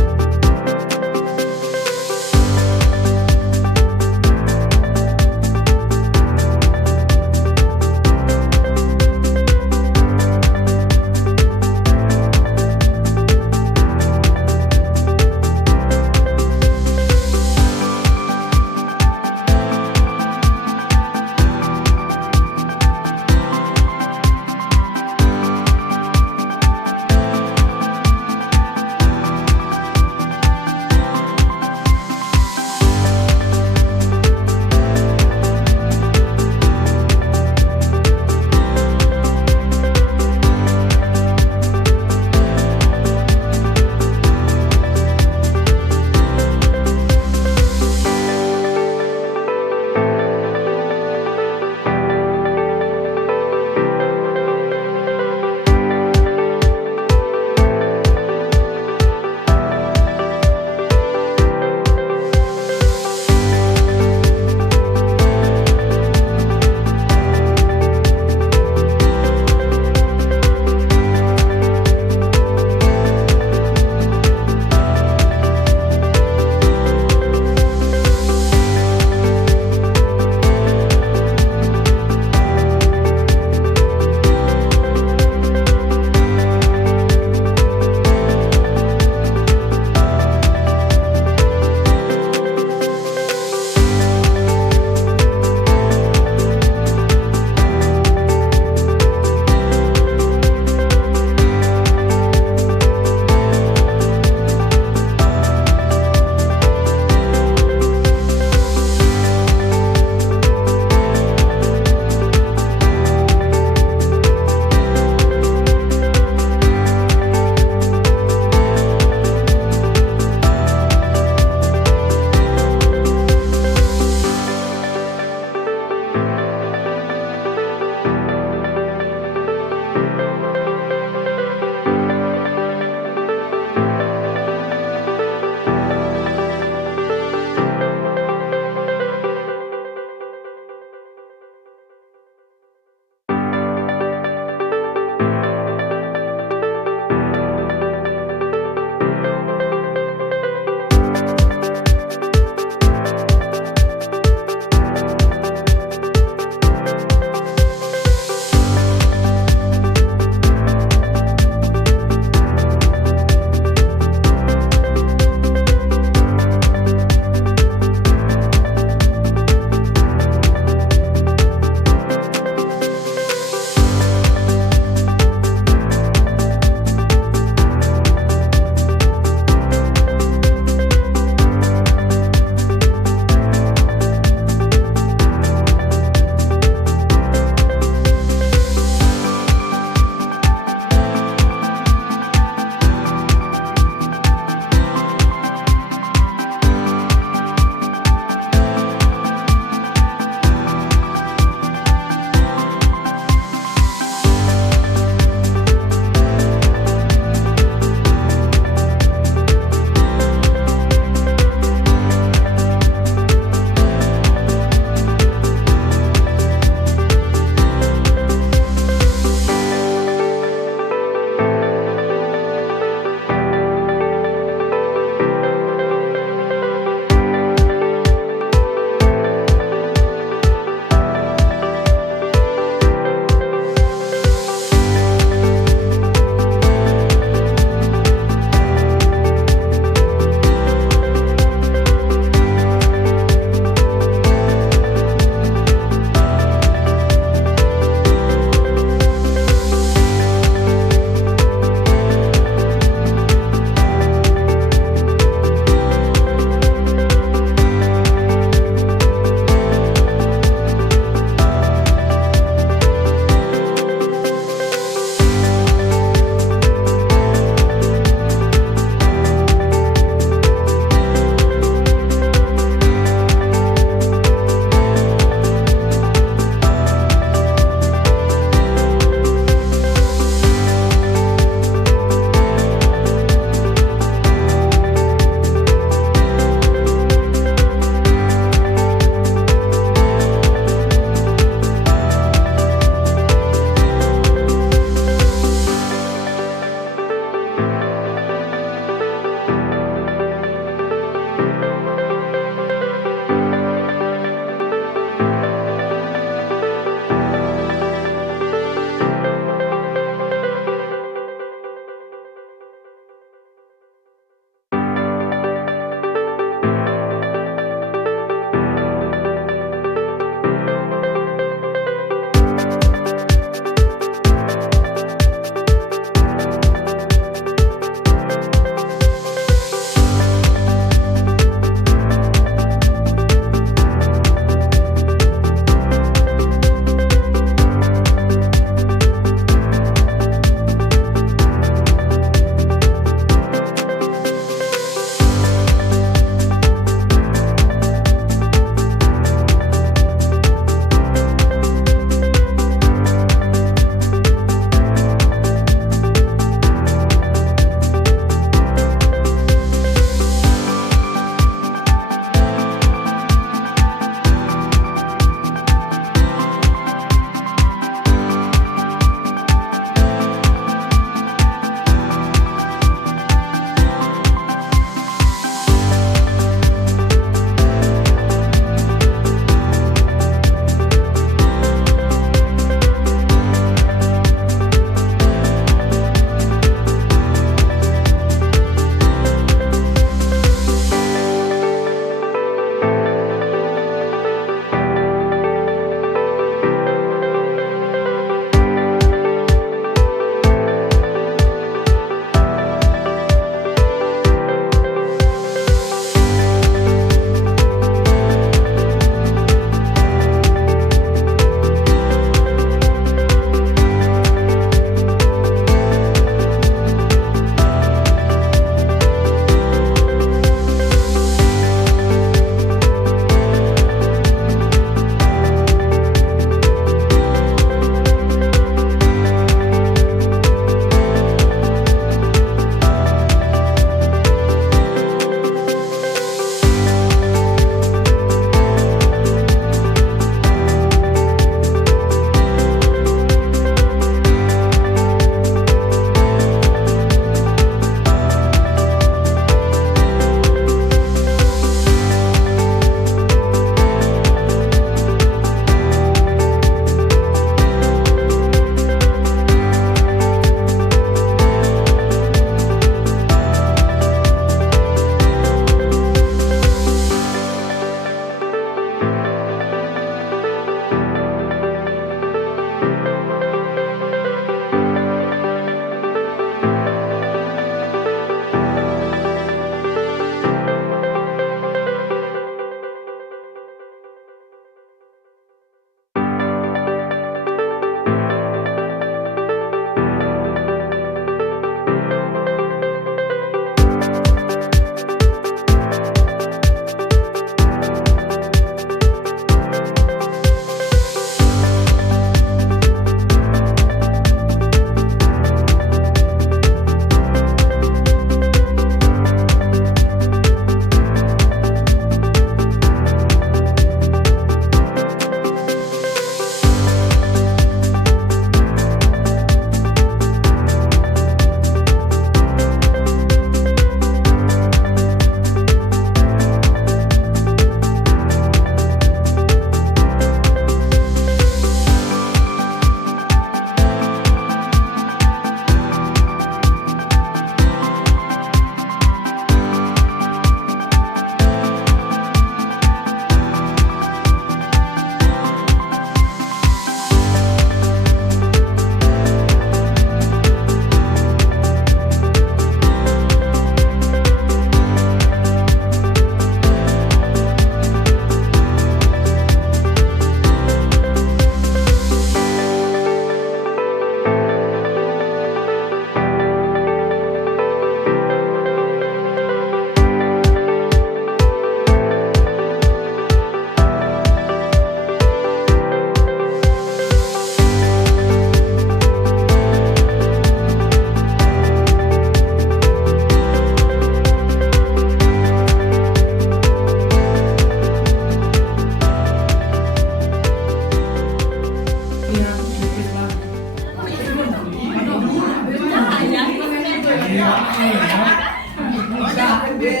Oke,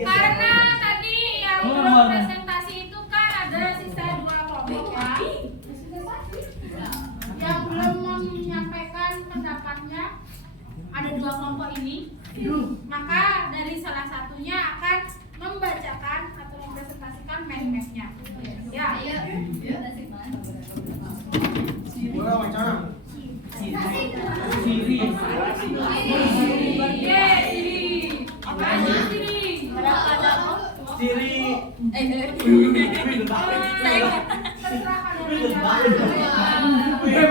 karena tadi yang belum presentasi itu kan ada sisa 2 kelompok ya. Yang belum menyampaikan pendapatnya ada 2 kelompok ini. Maka dari salah satunya akan membacakan atau mempresentasikan mind map-nya. Ya. Bola wawancara. Siri. Siri. Maju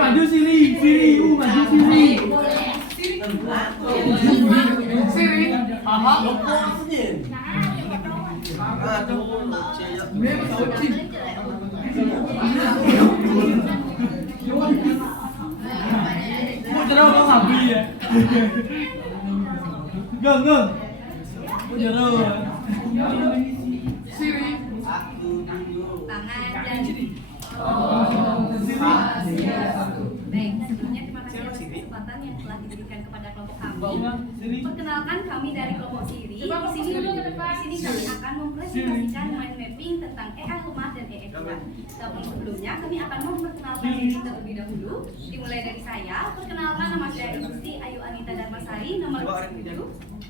Siri, maju Siri. Siri. Aha. Mau jero kok ngabi ya. Geng. Mau jero. Siri. Tangan dan Siri. baik, sebelumnya terima kasih atas kesempatan yang telah diberikan kepada kelompok kami. Perkenalkan kami dari kelompok Siri. Di sini kami akan mempresentasikan mind mapping tentang AI rumah dan AI kuat. Tapi sebelumnya kami akan memperkenalkan diri terlebih dahulu. Dimulai dari saya. Perkenalkan, nama saya Igusti Ayu Anita Darmasari, nomor 7.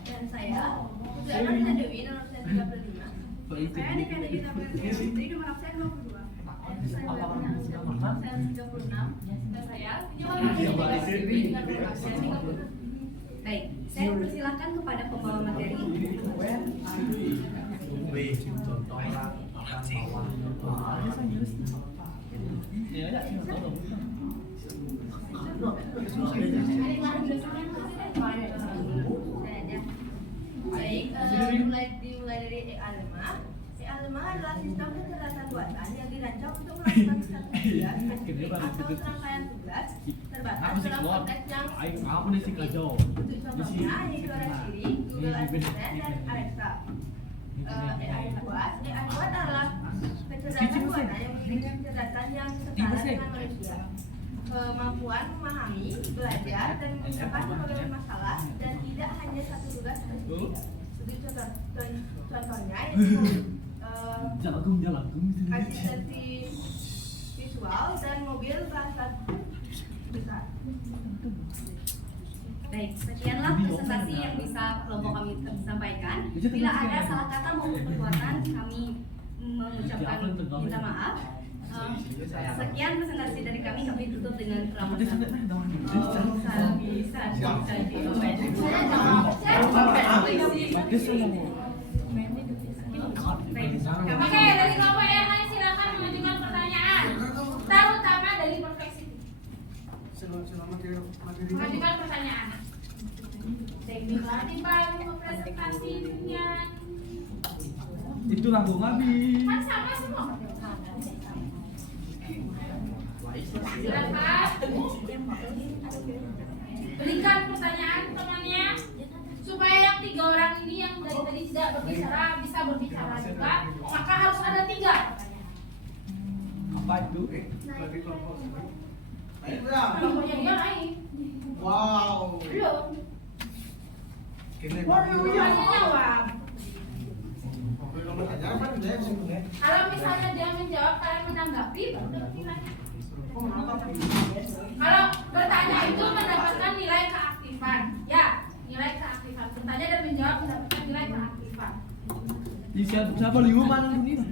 Dan saya Putri Ananda Dewi, nomor 35. Saya Nika Dewi Putri, nomor saya 52. Saya 36. Dan saya baik, saya persilakan kepada pembawa materi. Baik, dimulai dari AI5. AI5 adalah sistem kecerdasan buatan yang dirancang untuk melakukan satu tugas atau serangkaian tugas terbatas dalam konteks yang untuk contohnya ini suara Siri, Google Assistant, dan Alexa. AI kuat adalah kecerdasan buatan yang memiliki kecerdasan yang setara dengan manusia, kemampuan memahami, belajar, dan mengucapkan berbagai masalah, dan tidak hanya satu tugas spesifik. Contohnya asistensi visual dan mobil bahasa besar. Baik, sekianlah presentasi yang bisa kelompok kami sampaikan. Bila ada salah kata maupun perbuatan, kami mengucapkan minta maaf. Sekian presentasi dari kami tutup dengan ramah-ramah. Oke, dari kelompok yang lain silakan mengajukan pertanyaan, terutama dari perspektif. Mengajukan pertanyaan. Tekniklah di balik presentasinya. Itu lagu ngabi. Kan sama semua. Silakan. Berikan pertanyaan temannya supaya yang 3 orang ini yang dari tadi tidak berbicara bisa berbicara juga, maka harus ada 3 pertanyaan. Apa itu? Kelompoknya dia naik. Wow. Belum. Semuanya jawab. Kalau misalnya dia menjawab, kalian menanggapi, baru nilai. Kalau bertanya itu mendapatkan nilai keaktifan, ya, nilai keaktifan. Bertanya dan menjawab mendapatkan nilai keaktifan. Siapa liu mana ini?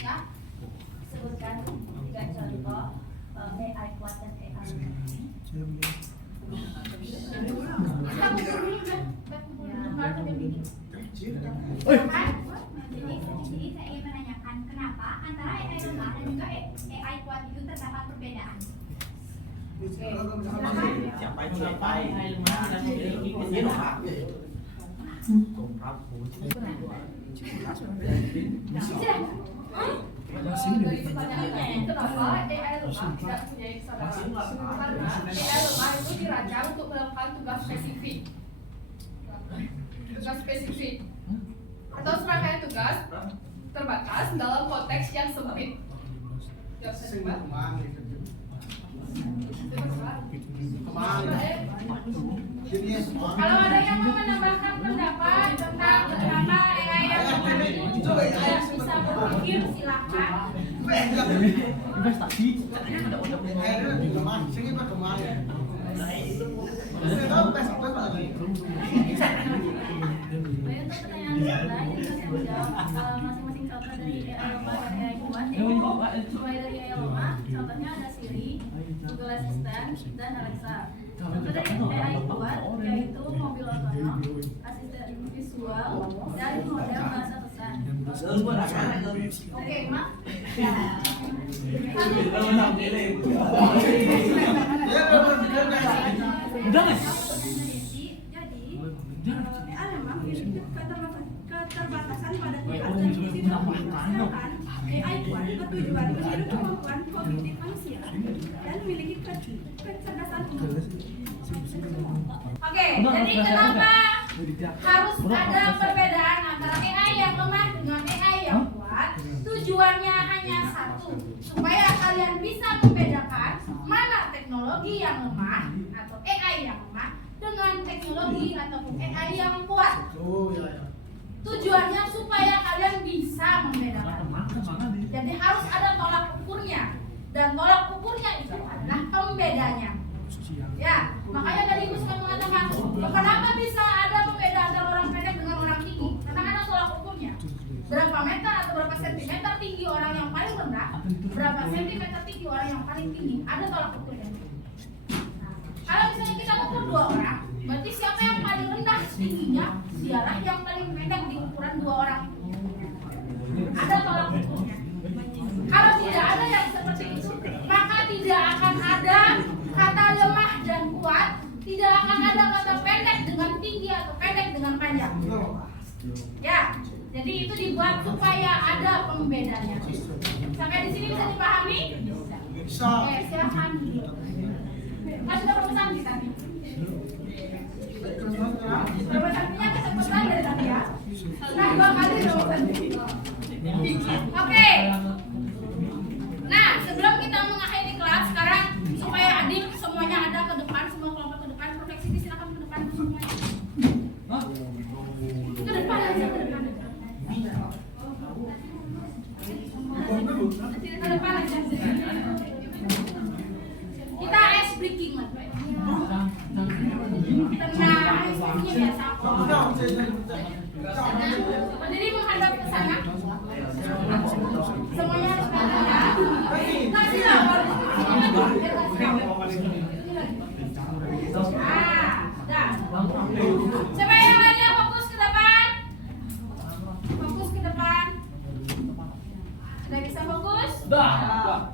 Ya. Sebutkan 3 contoh AI kuat dan AI Jadi saya ingin menanyakan kenapa antara AI lemah dan juga AI kuat itu terdapat perbedaan. Dari pertanyaannya, kenapa AI lemah tidak punya kesadaran? Karena AI lemah itu dirancang untuk melakukan tugas spesifik atau serangkaian tugas terbatas dalam konteks yang sempit. Jawab saya, Pak. Kemarin. Jadi ya semua. Kalau ada yang mau menambahkan pendapat tentang kenapa AI yang kemarin ini tidak bisa berpikir, silakan. Investasi. Akhirnya juga mah, sini mah kemarin. Tahu pas apa lagi? Baik, untuk pertanyaan kedua, jadi saya menjawab masing-masing contoh dari AI Loma dan AI Kuat. Mulai dari AI Loma, contohnya ada Siri, Google Assistant, dan Alexa. Contoh dari AI Kuat yaitu mobil otonom, asisten visual, dan model bahasa pesan. Oke, Mak? Udah nggak? Jadi, memang keterbatasan pada tingkat sensitif sedangkan AI kuat bertujuan meniru kemampuan kognitif manusia dan memiliki kecerdasan umum. Oke, jadi kenapa harus ada perbedaan antara AI yang lemah dengan AI yang kuat? Tujuannya hanya satu, supaya kalian bisa membedakan mana teknologi yang lemah atau AI yang lemah dengan teknologi ataupun AI yang kuat. Oh ya. Tujuannya supaya kalian bisa membedakan. Jadi harus ada tolak ukurnya, dan tolak ukurnya itu adalah pembedanya. Ya, makanya tadi Ibu suka mengatakan, kenapa bisa ada pembeda antara orang pendek dengan orang tinggi? Karena ada tolak ukurnya. Berapa meter atau berapa sentimeter tinggi orang yang paling rendah, berapa sentimeter tinggi orang yang paling tinggi, ada tolak ukurnya. Kalau misalnya kita ukur 2 orang, berarti siapa yang paling rendah tingginya, dialah yang paling pendek di ukuran 2 orang itu. Ada tolak ukurnya. Kalau tidak ada yang seperti itu, maka tidak akan ada kata lemah dan kuat, tidak akan ada kata pendek dengan tinggi atau pendek dengan panjang. Ya, jadi itu dibuat supaya ada pembedanya. Sampai di sini bisa dipahami? Bisa. Oke, silakan dulu. Kan sudah berpesan kita nih. Berpesannya kecepatan dari tadi ya. Nah, 2 kali berpesan. Oke. Nah, sebelum kita mengakhiri kelas, sekarang supaya adik semuanya ada ke depan, semua kelompok ke depan. Prof. Siti silakan ke depan semuanya. Ke depan aja, ke depan. Ke depan aja. Kita ice breaking lah. Tenang, ice biasa. Berdiri menghadap ke sana. Semuanya harus kelihatan ya. Kasih lah. Dah. Coba yang lainnya fokus ke depan. Fokus ke depan. Sudah bisa fokus? Dah.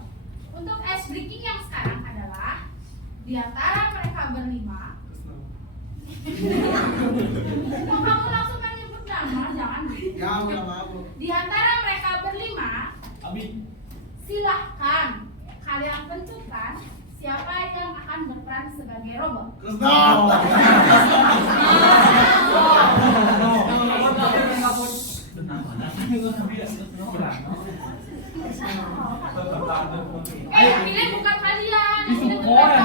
Untuk ice breaking yang sekarang adalah di antara mereka berlima. Kok kamu langsung menyebut nama? Jangan. Ya, udah maaf. Di antara mereka berlima, silahkan kalian tentukan siapa yang akan berperan sebagai robot. Yang pilih bukan kalian. Yang pilih mereka.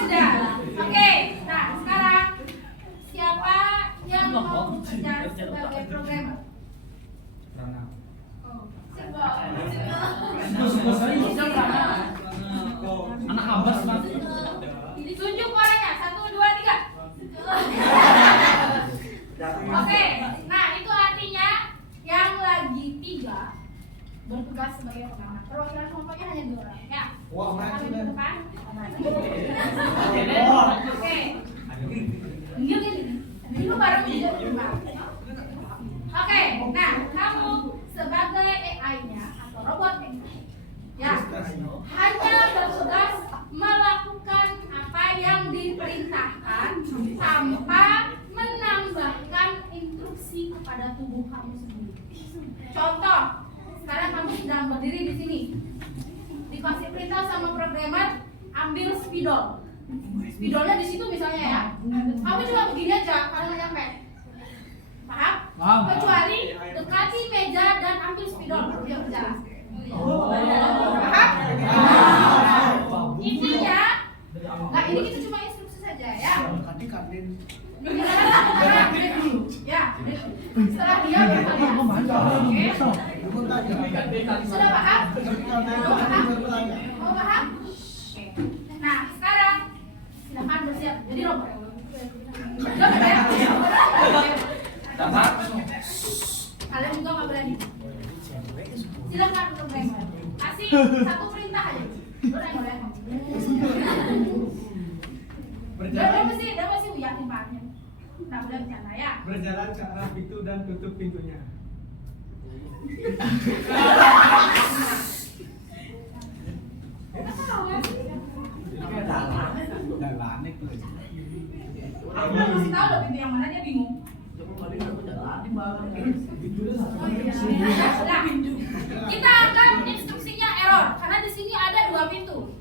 Sudah. Oke. Nah, sekarang siapa yang mau bekerja sebagai programmer? Anak abas mas. Tunjuk orangnya, 1, 2, 3. Oke, nah itu artinya yang lagi 3 bertugas sebagai pengamat. Perwakilan kelompoknya hanya 2 orang, ya. Wah, Silakan di depan. Oke. Ini baru menjadi pengamat. Oke, nah kamu sebagai AI-nya atau robot AI, ya, hanya bertugas melakukan apa yang diperintahkan tanpa menambahkan instruksi kepada tubuh kamu sendiri. Contoh, sekarang kamu sedang berdiri di sini, dikasih perintah sama programmer ambil spidol. Spidolnya di situ misalnya ya. Kamu cuma begini aja kalau nggak nyampe. Paham? Paham. Kecuali dekati meja dan ambil spidol baru dia berjalan. Paham? Intinya, nah ini kita cuma instruksi saja ya. Ya, setelah dia berkalian. Oke. Sudah paham? Mau paham? Nah, sekarang silakan bersiap jadi robot. Kalian juga nggak berani. Silakan untuk nengok. Kasih satu perintah aja. Lo nengok. Dia masih yakin paknya. Nggak boleh bercanda ya. Berjalan ke arah pintu dan tutup pintunya. Aku nggak kasih tahu loh pintu yang mana dia bingung. Nah, kita akan instruksinya error karena di sini ada 2 pintu.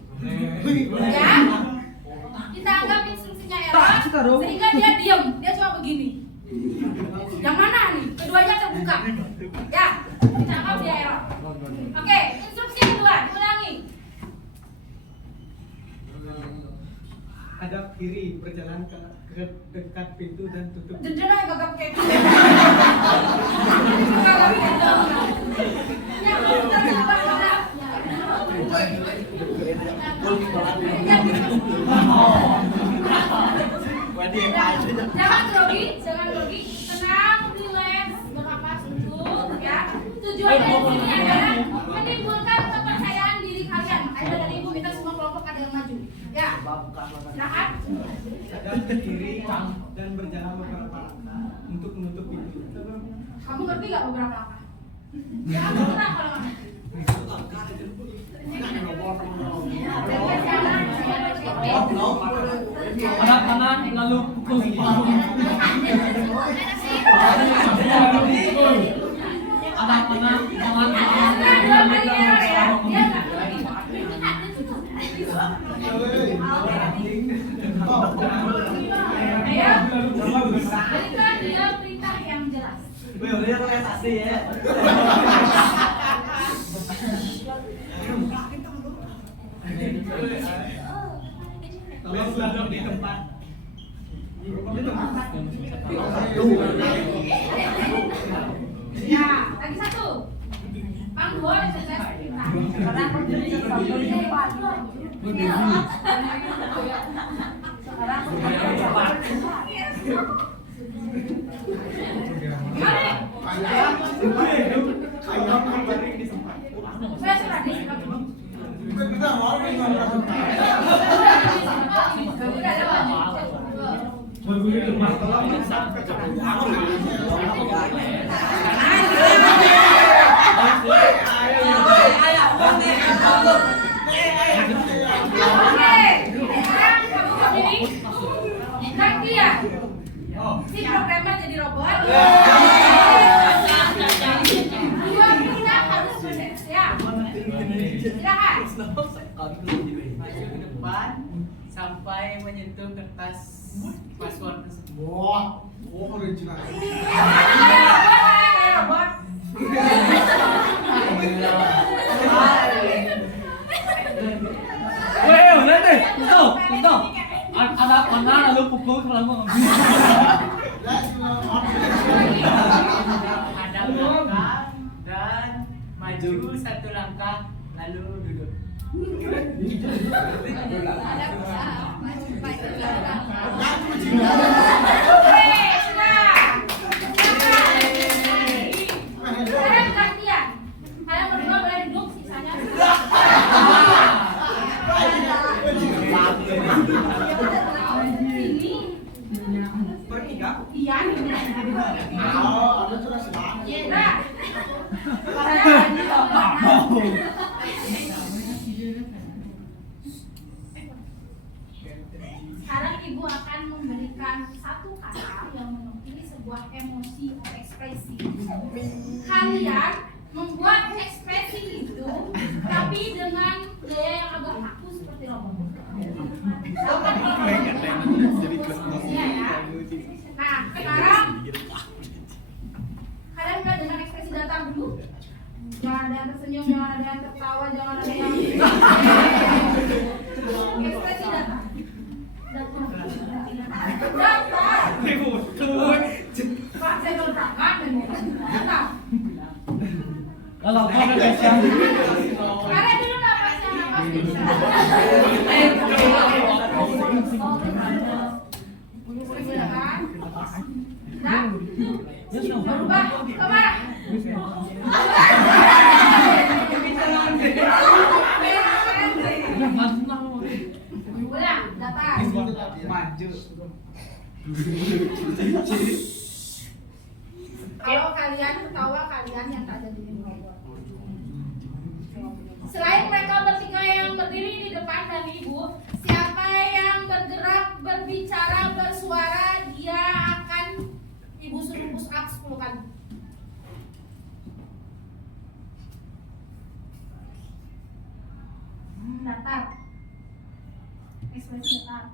Ya, kita anggap instruksinya error sehingga dia diam, dia cuma begini. Yang mana nih? Keduanya terbuka. Ya, kita anggap dia error. Oke, instruksi kedua, ulangi. Hadap kiri, berjalan ke dekat pintu dan tutup. Jendela yang gagap kayak gitu. Gagap kayak gitu. Ya, jangan grogi, tenang, relax, bernapas dulu, ya. Tujuan dari sini adalah menimbulkan kepercayaan diri kalian. Makanya dari ibu minta semua kelompok ada yang maju, ya. Silakan. Hadap ke kiri dan berjalan beberapa langkah untuk menutup pintu. Kamu ngerti nggak beberapa langkah? Jangan bergerak kalau nggak ngerti. Arah kanan lalu pukul. Arah kanan tangan. Dua kali error ya. Dia nggak ngerti. Ayo, berikan dia perintah yang jelas. Tolong duduk di tempat. Ya, lagi satu. Bang Dua yang jelas perintah. Mari. Saya sudah di sini. Si programmer jadi robot. Dua perintah harus benar, ya. Silakan. Maju ke depan sampai menyentuh kertas password tersebut. Wah, original. Robot. Weh, nanti. Itu. Ada kanan lalu pukul lalu ngambil. Hadap belakang dan maju 1 langkah lalu duduk. Sekarang gantian. Kalian berdua boleh duduk, sisanya. Bertiga. Iya. Ada sudah sedang. Nah. Sekarang ibu akan memberikan satu kata yang mewakili sebuah emosi atau ekspresi. Kalian membuat ekspresi itu, tapi dengan gaya yang agak kaku seperti robot. Misalkan tersenyum, jangan ada yang tertawa, jangan ada yang ekspresi datar. Datar. Pak, saya belum berangkat ini. Datar. Kalau kau udah bisa. Ada dulu napasnya, napas bisa. Silakan. Dah. Berubah ke mana? Ulang, datar. Maju. Kalau kalian ketawa, kalian yang tak jadi robot. Selain mereka bertiga yang berdiri di depan dan ibu, siapa yang bergerak, berbicara, bersuara, dia akan ibu suruh push up 10 kali. Datar. Ekspresi datar.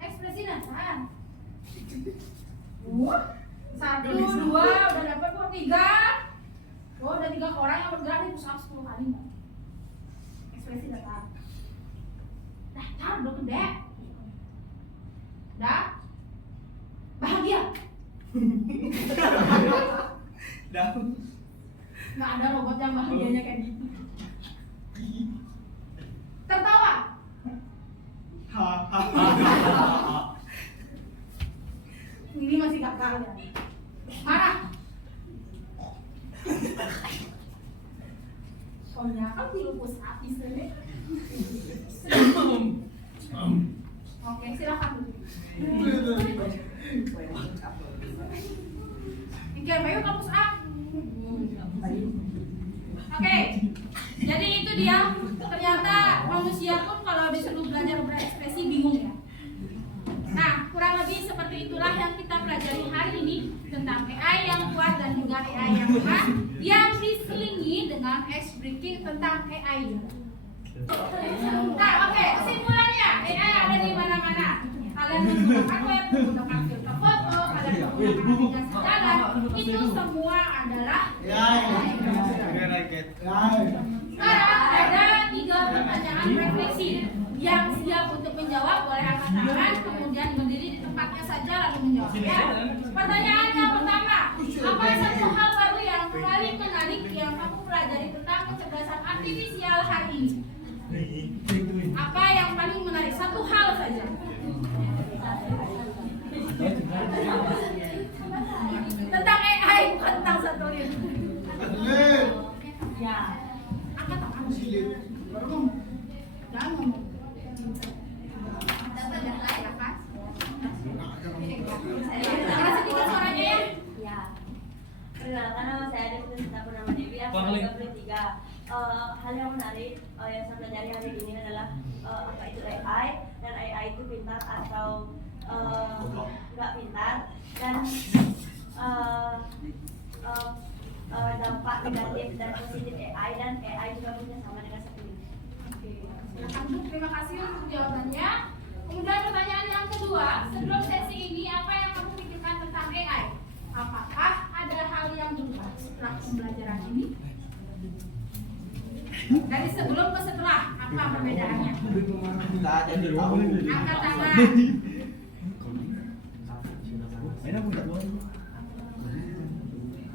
Ekspresi datar. Satu, dua, udah dapat kok 3. Oh, ada 3 orang yang bergerak nih, push up 10 kali. Ekspresi datar. Datar udah gede. Dah. Bahagia. Dah. Nggak ada robot yang bahagianya kayak gitu. Tertawa. Ini masih gagal ya. Marah. Soalnya kan tilu push up di sini. Oke, silakan. Oke, Bayu kamu push up. Oke, jadi itu dia. Ternyata manusia pun kalau disuruh belajar berekspresi bingung ya. Nah, kurang lebih seperti itulah yang kita pelajari hari ini tentang AI yang kuat dan juga AI yang lemah yang diselingi dengan ice breaking tentang AI. Nah, oke, kesimpulannya AI ada di mana-mana. Kalian menggunakan web, menggunakan filter foto, kalian menggunakan aplikasi jalan, itu semua adalah AI. Sekarang ada 3 pertanyaan refleksi yang siap untuk menjawab, boleh angkat tangan, kemudian berdiri di tempatnya saja lalu menjawab ya. Pertanyaan yang pertama, apa satu hal baru yang paling menarik yang kamu pelajari tentang kecerdasan artifisial hari ini? Apa yang paling menarik? Satu hal saja. Tentang AI, bukan tentang satu hal. Ya. Angkat tangan. Jangan ngomong. Karena sedikit suaranya ya. Ya. Perkenalkan nama saya Devita Purnama Dewi, asal Gaplin 3. Hal yang menarik yang saya pelajari hari ini adalah apa itu AI dan AI itu pintar atau nggak pintar dan dampak negatif dan positif AI dan AI juga punya sama dengan seperti ini. Silakan, terima kasih untuk jawabannya. Kemudian pertanyaan yang kedua, sebelum sesi ini apa yang kamu pikirkan tentang AI? Apakah ada hal yang berubah setelah pembelajaran ini? Dari sebelum ke setelah, apa perbedaannya? Angkat tangan.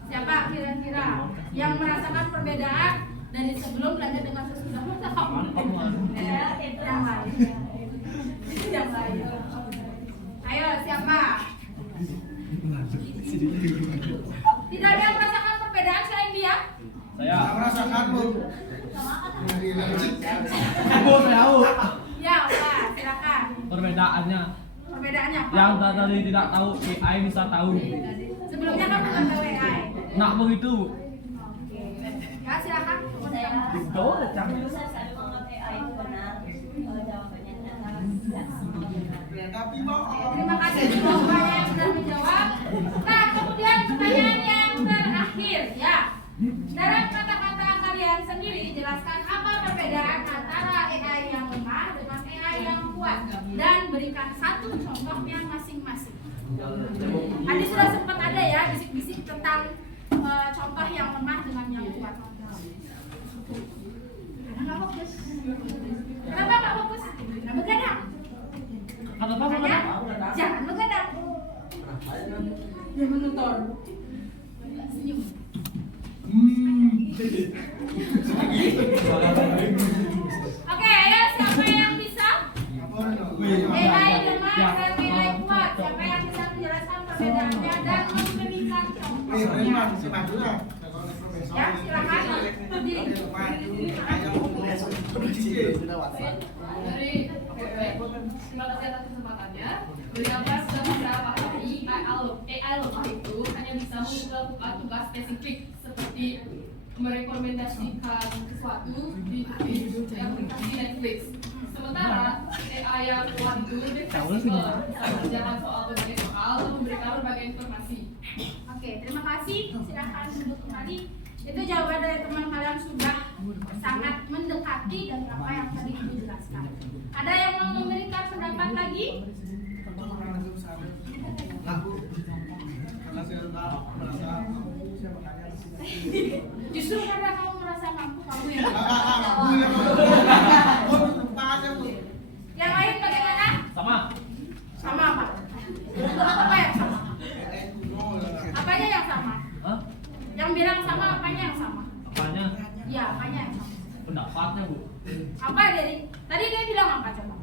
Siapa kira-kira yang merasakan perbedaan dari sebelum belajar dengan sesudah? Yang lain. Ayo, siapa? Tidak ada yang merasakan perbedaan selain dia? Saya. Merasakan Bu. Ya, Pak, silakan. Perbedaannya. Perbedaannya apa? Yang tadi tidak tahu AI bisa tahu. Sebelumnya kamu nggak tahu AI. Nak begitu. Ya, silakan. Saya Itu udah canggih. saya selalu menganggap AI itu benar, jawabannya tidak Tapi bohong. Terima kasih semuanya yang sudah menjawab. Nah, kemudian pertanyaan yang terakhir ya. Dalam kata-kata kalian sendiri jelaskan apa perbedaan antara AI yang lemah dengan AI yang kuat dan berikan satu contohnya masing-masing. Tadi sudah sempat ada ya bisik-bisik tentang contoh yang lemah dengan yang kuat. menutor. Senyum. Oke, ayo siapa yang bisa? AI lemah dan AI kuat. Siapa yang bisa menjelaskan perbedaannya dan memberikan contohnya? Ya, silakan. Berdiri. Dari terima kasih atas kesempatannya. Dari apa yang sudah saya pahami, AI lemah itu hanya bisa melakukan tugas spesifik seperti merekomendasikan sesuatu di aplikasi Netflix. Sementara AI yang kuat itu lebih fleksibel, bisa menjawab soal berbagai soal dan memberikan berbagai informasi. Oke, terima kasih. Silakan duduk kembali. Itu jawaban dari teman kalian sudah sangat mendekati dari apa yang tadi Ibu jelaskan. Ada yang mau memberikan pendapat lagi? Justru karena kamu merasa mampu, kamu yang yang lain bagaimana? Sama. Sama apa? Apa yang sama? Apanya yang sama? Hah? Yang bilang sama, apanya yang sama? Apanya? Ya, apanya yang sama? Pendapatnya, Bu. Apa dari? Tadi dia bilang apa coba?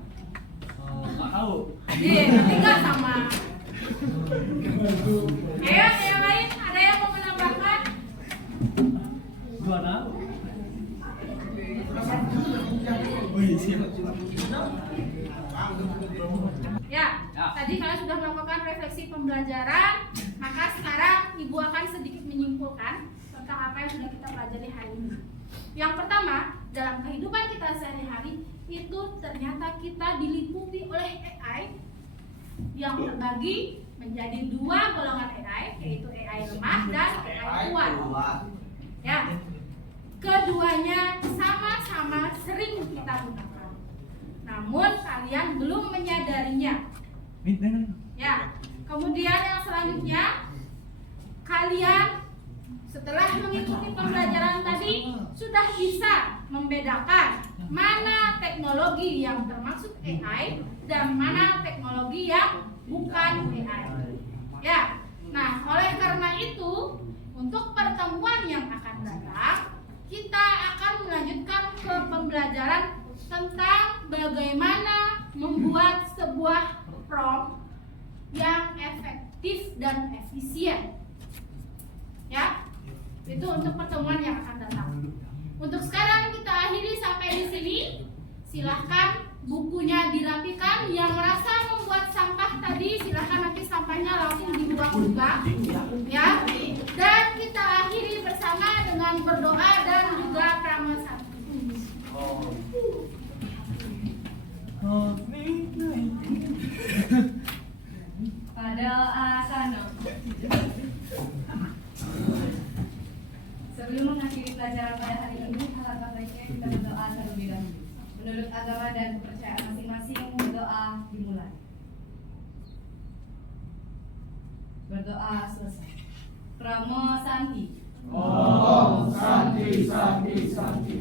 Nggak tahu. Iya, berarti nggak sama. Ayo, yang lain ada yang mau menambahkan? Gimana? Ya, tadi kalian sudah melakukan refleksi pembelajaran, maka sekarang Ibu akan sedikit menyimpulkan tentang apa yang sudah kita pelajari hari ini. Yang pertama, dalam kehidupan kita sehari-hari itu ternyata kita diliputi oleh AI yang terbagi menjadi dua golongan AI, yaitu AI lemah dan AI kuat. Ya, keduanya sama-sama sering kita gunakan. Namun kalian belum menyadarinya. Ya, kemudian yang selanjutnya kalian setelah mengikuti pembelajaran tadi sudah bisa membedakan mana teknologi yang termasuk AI dan mana teknologi yang bukan AI. Ya, nah oleh karena itu untuk pertemuan yang akan datang kita akan melanjutkan ke pembelajaran tentang bagaimana membuat sebuah prompt yang efektif dan efisien. Ya, itu untuk pertemuan yang akan datang. Untuk sekarang kita akhiri sampai di sini. Silahkan bukunya dirapikan. Yang merasa membuat sampah tadi silahkan nanti sampahnya langsung dibuang juga. Ya, dan kita akhiri bersama dengan berdoa dan juga krama sakti. Pada asana. Sebelum mengakhiri pelajaran pada hari ini, alangkah baiknya kita berdoa terlebih dahulu. Menurut agama dan kepercayaan masing-masing, berdoa dimulai. Berdoa selesai. Krama Santi. Om Santi Santi Santi.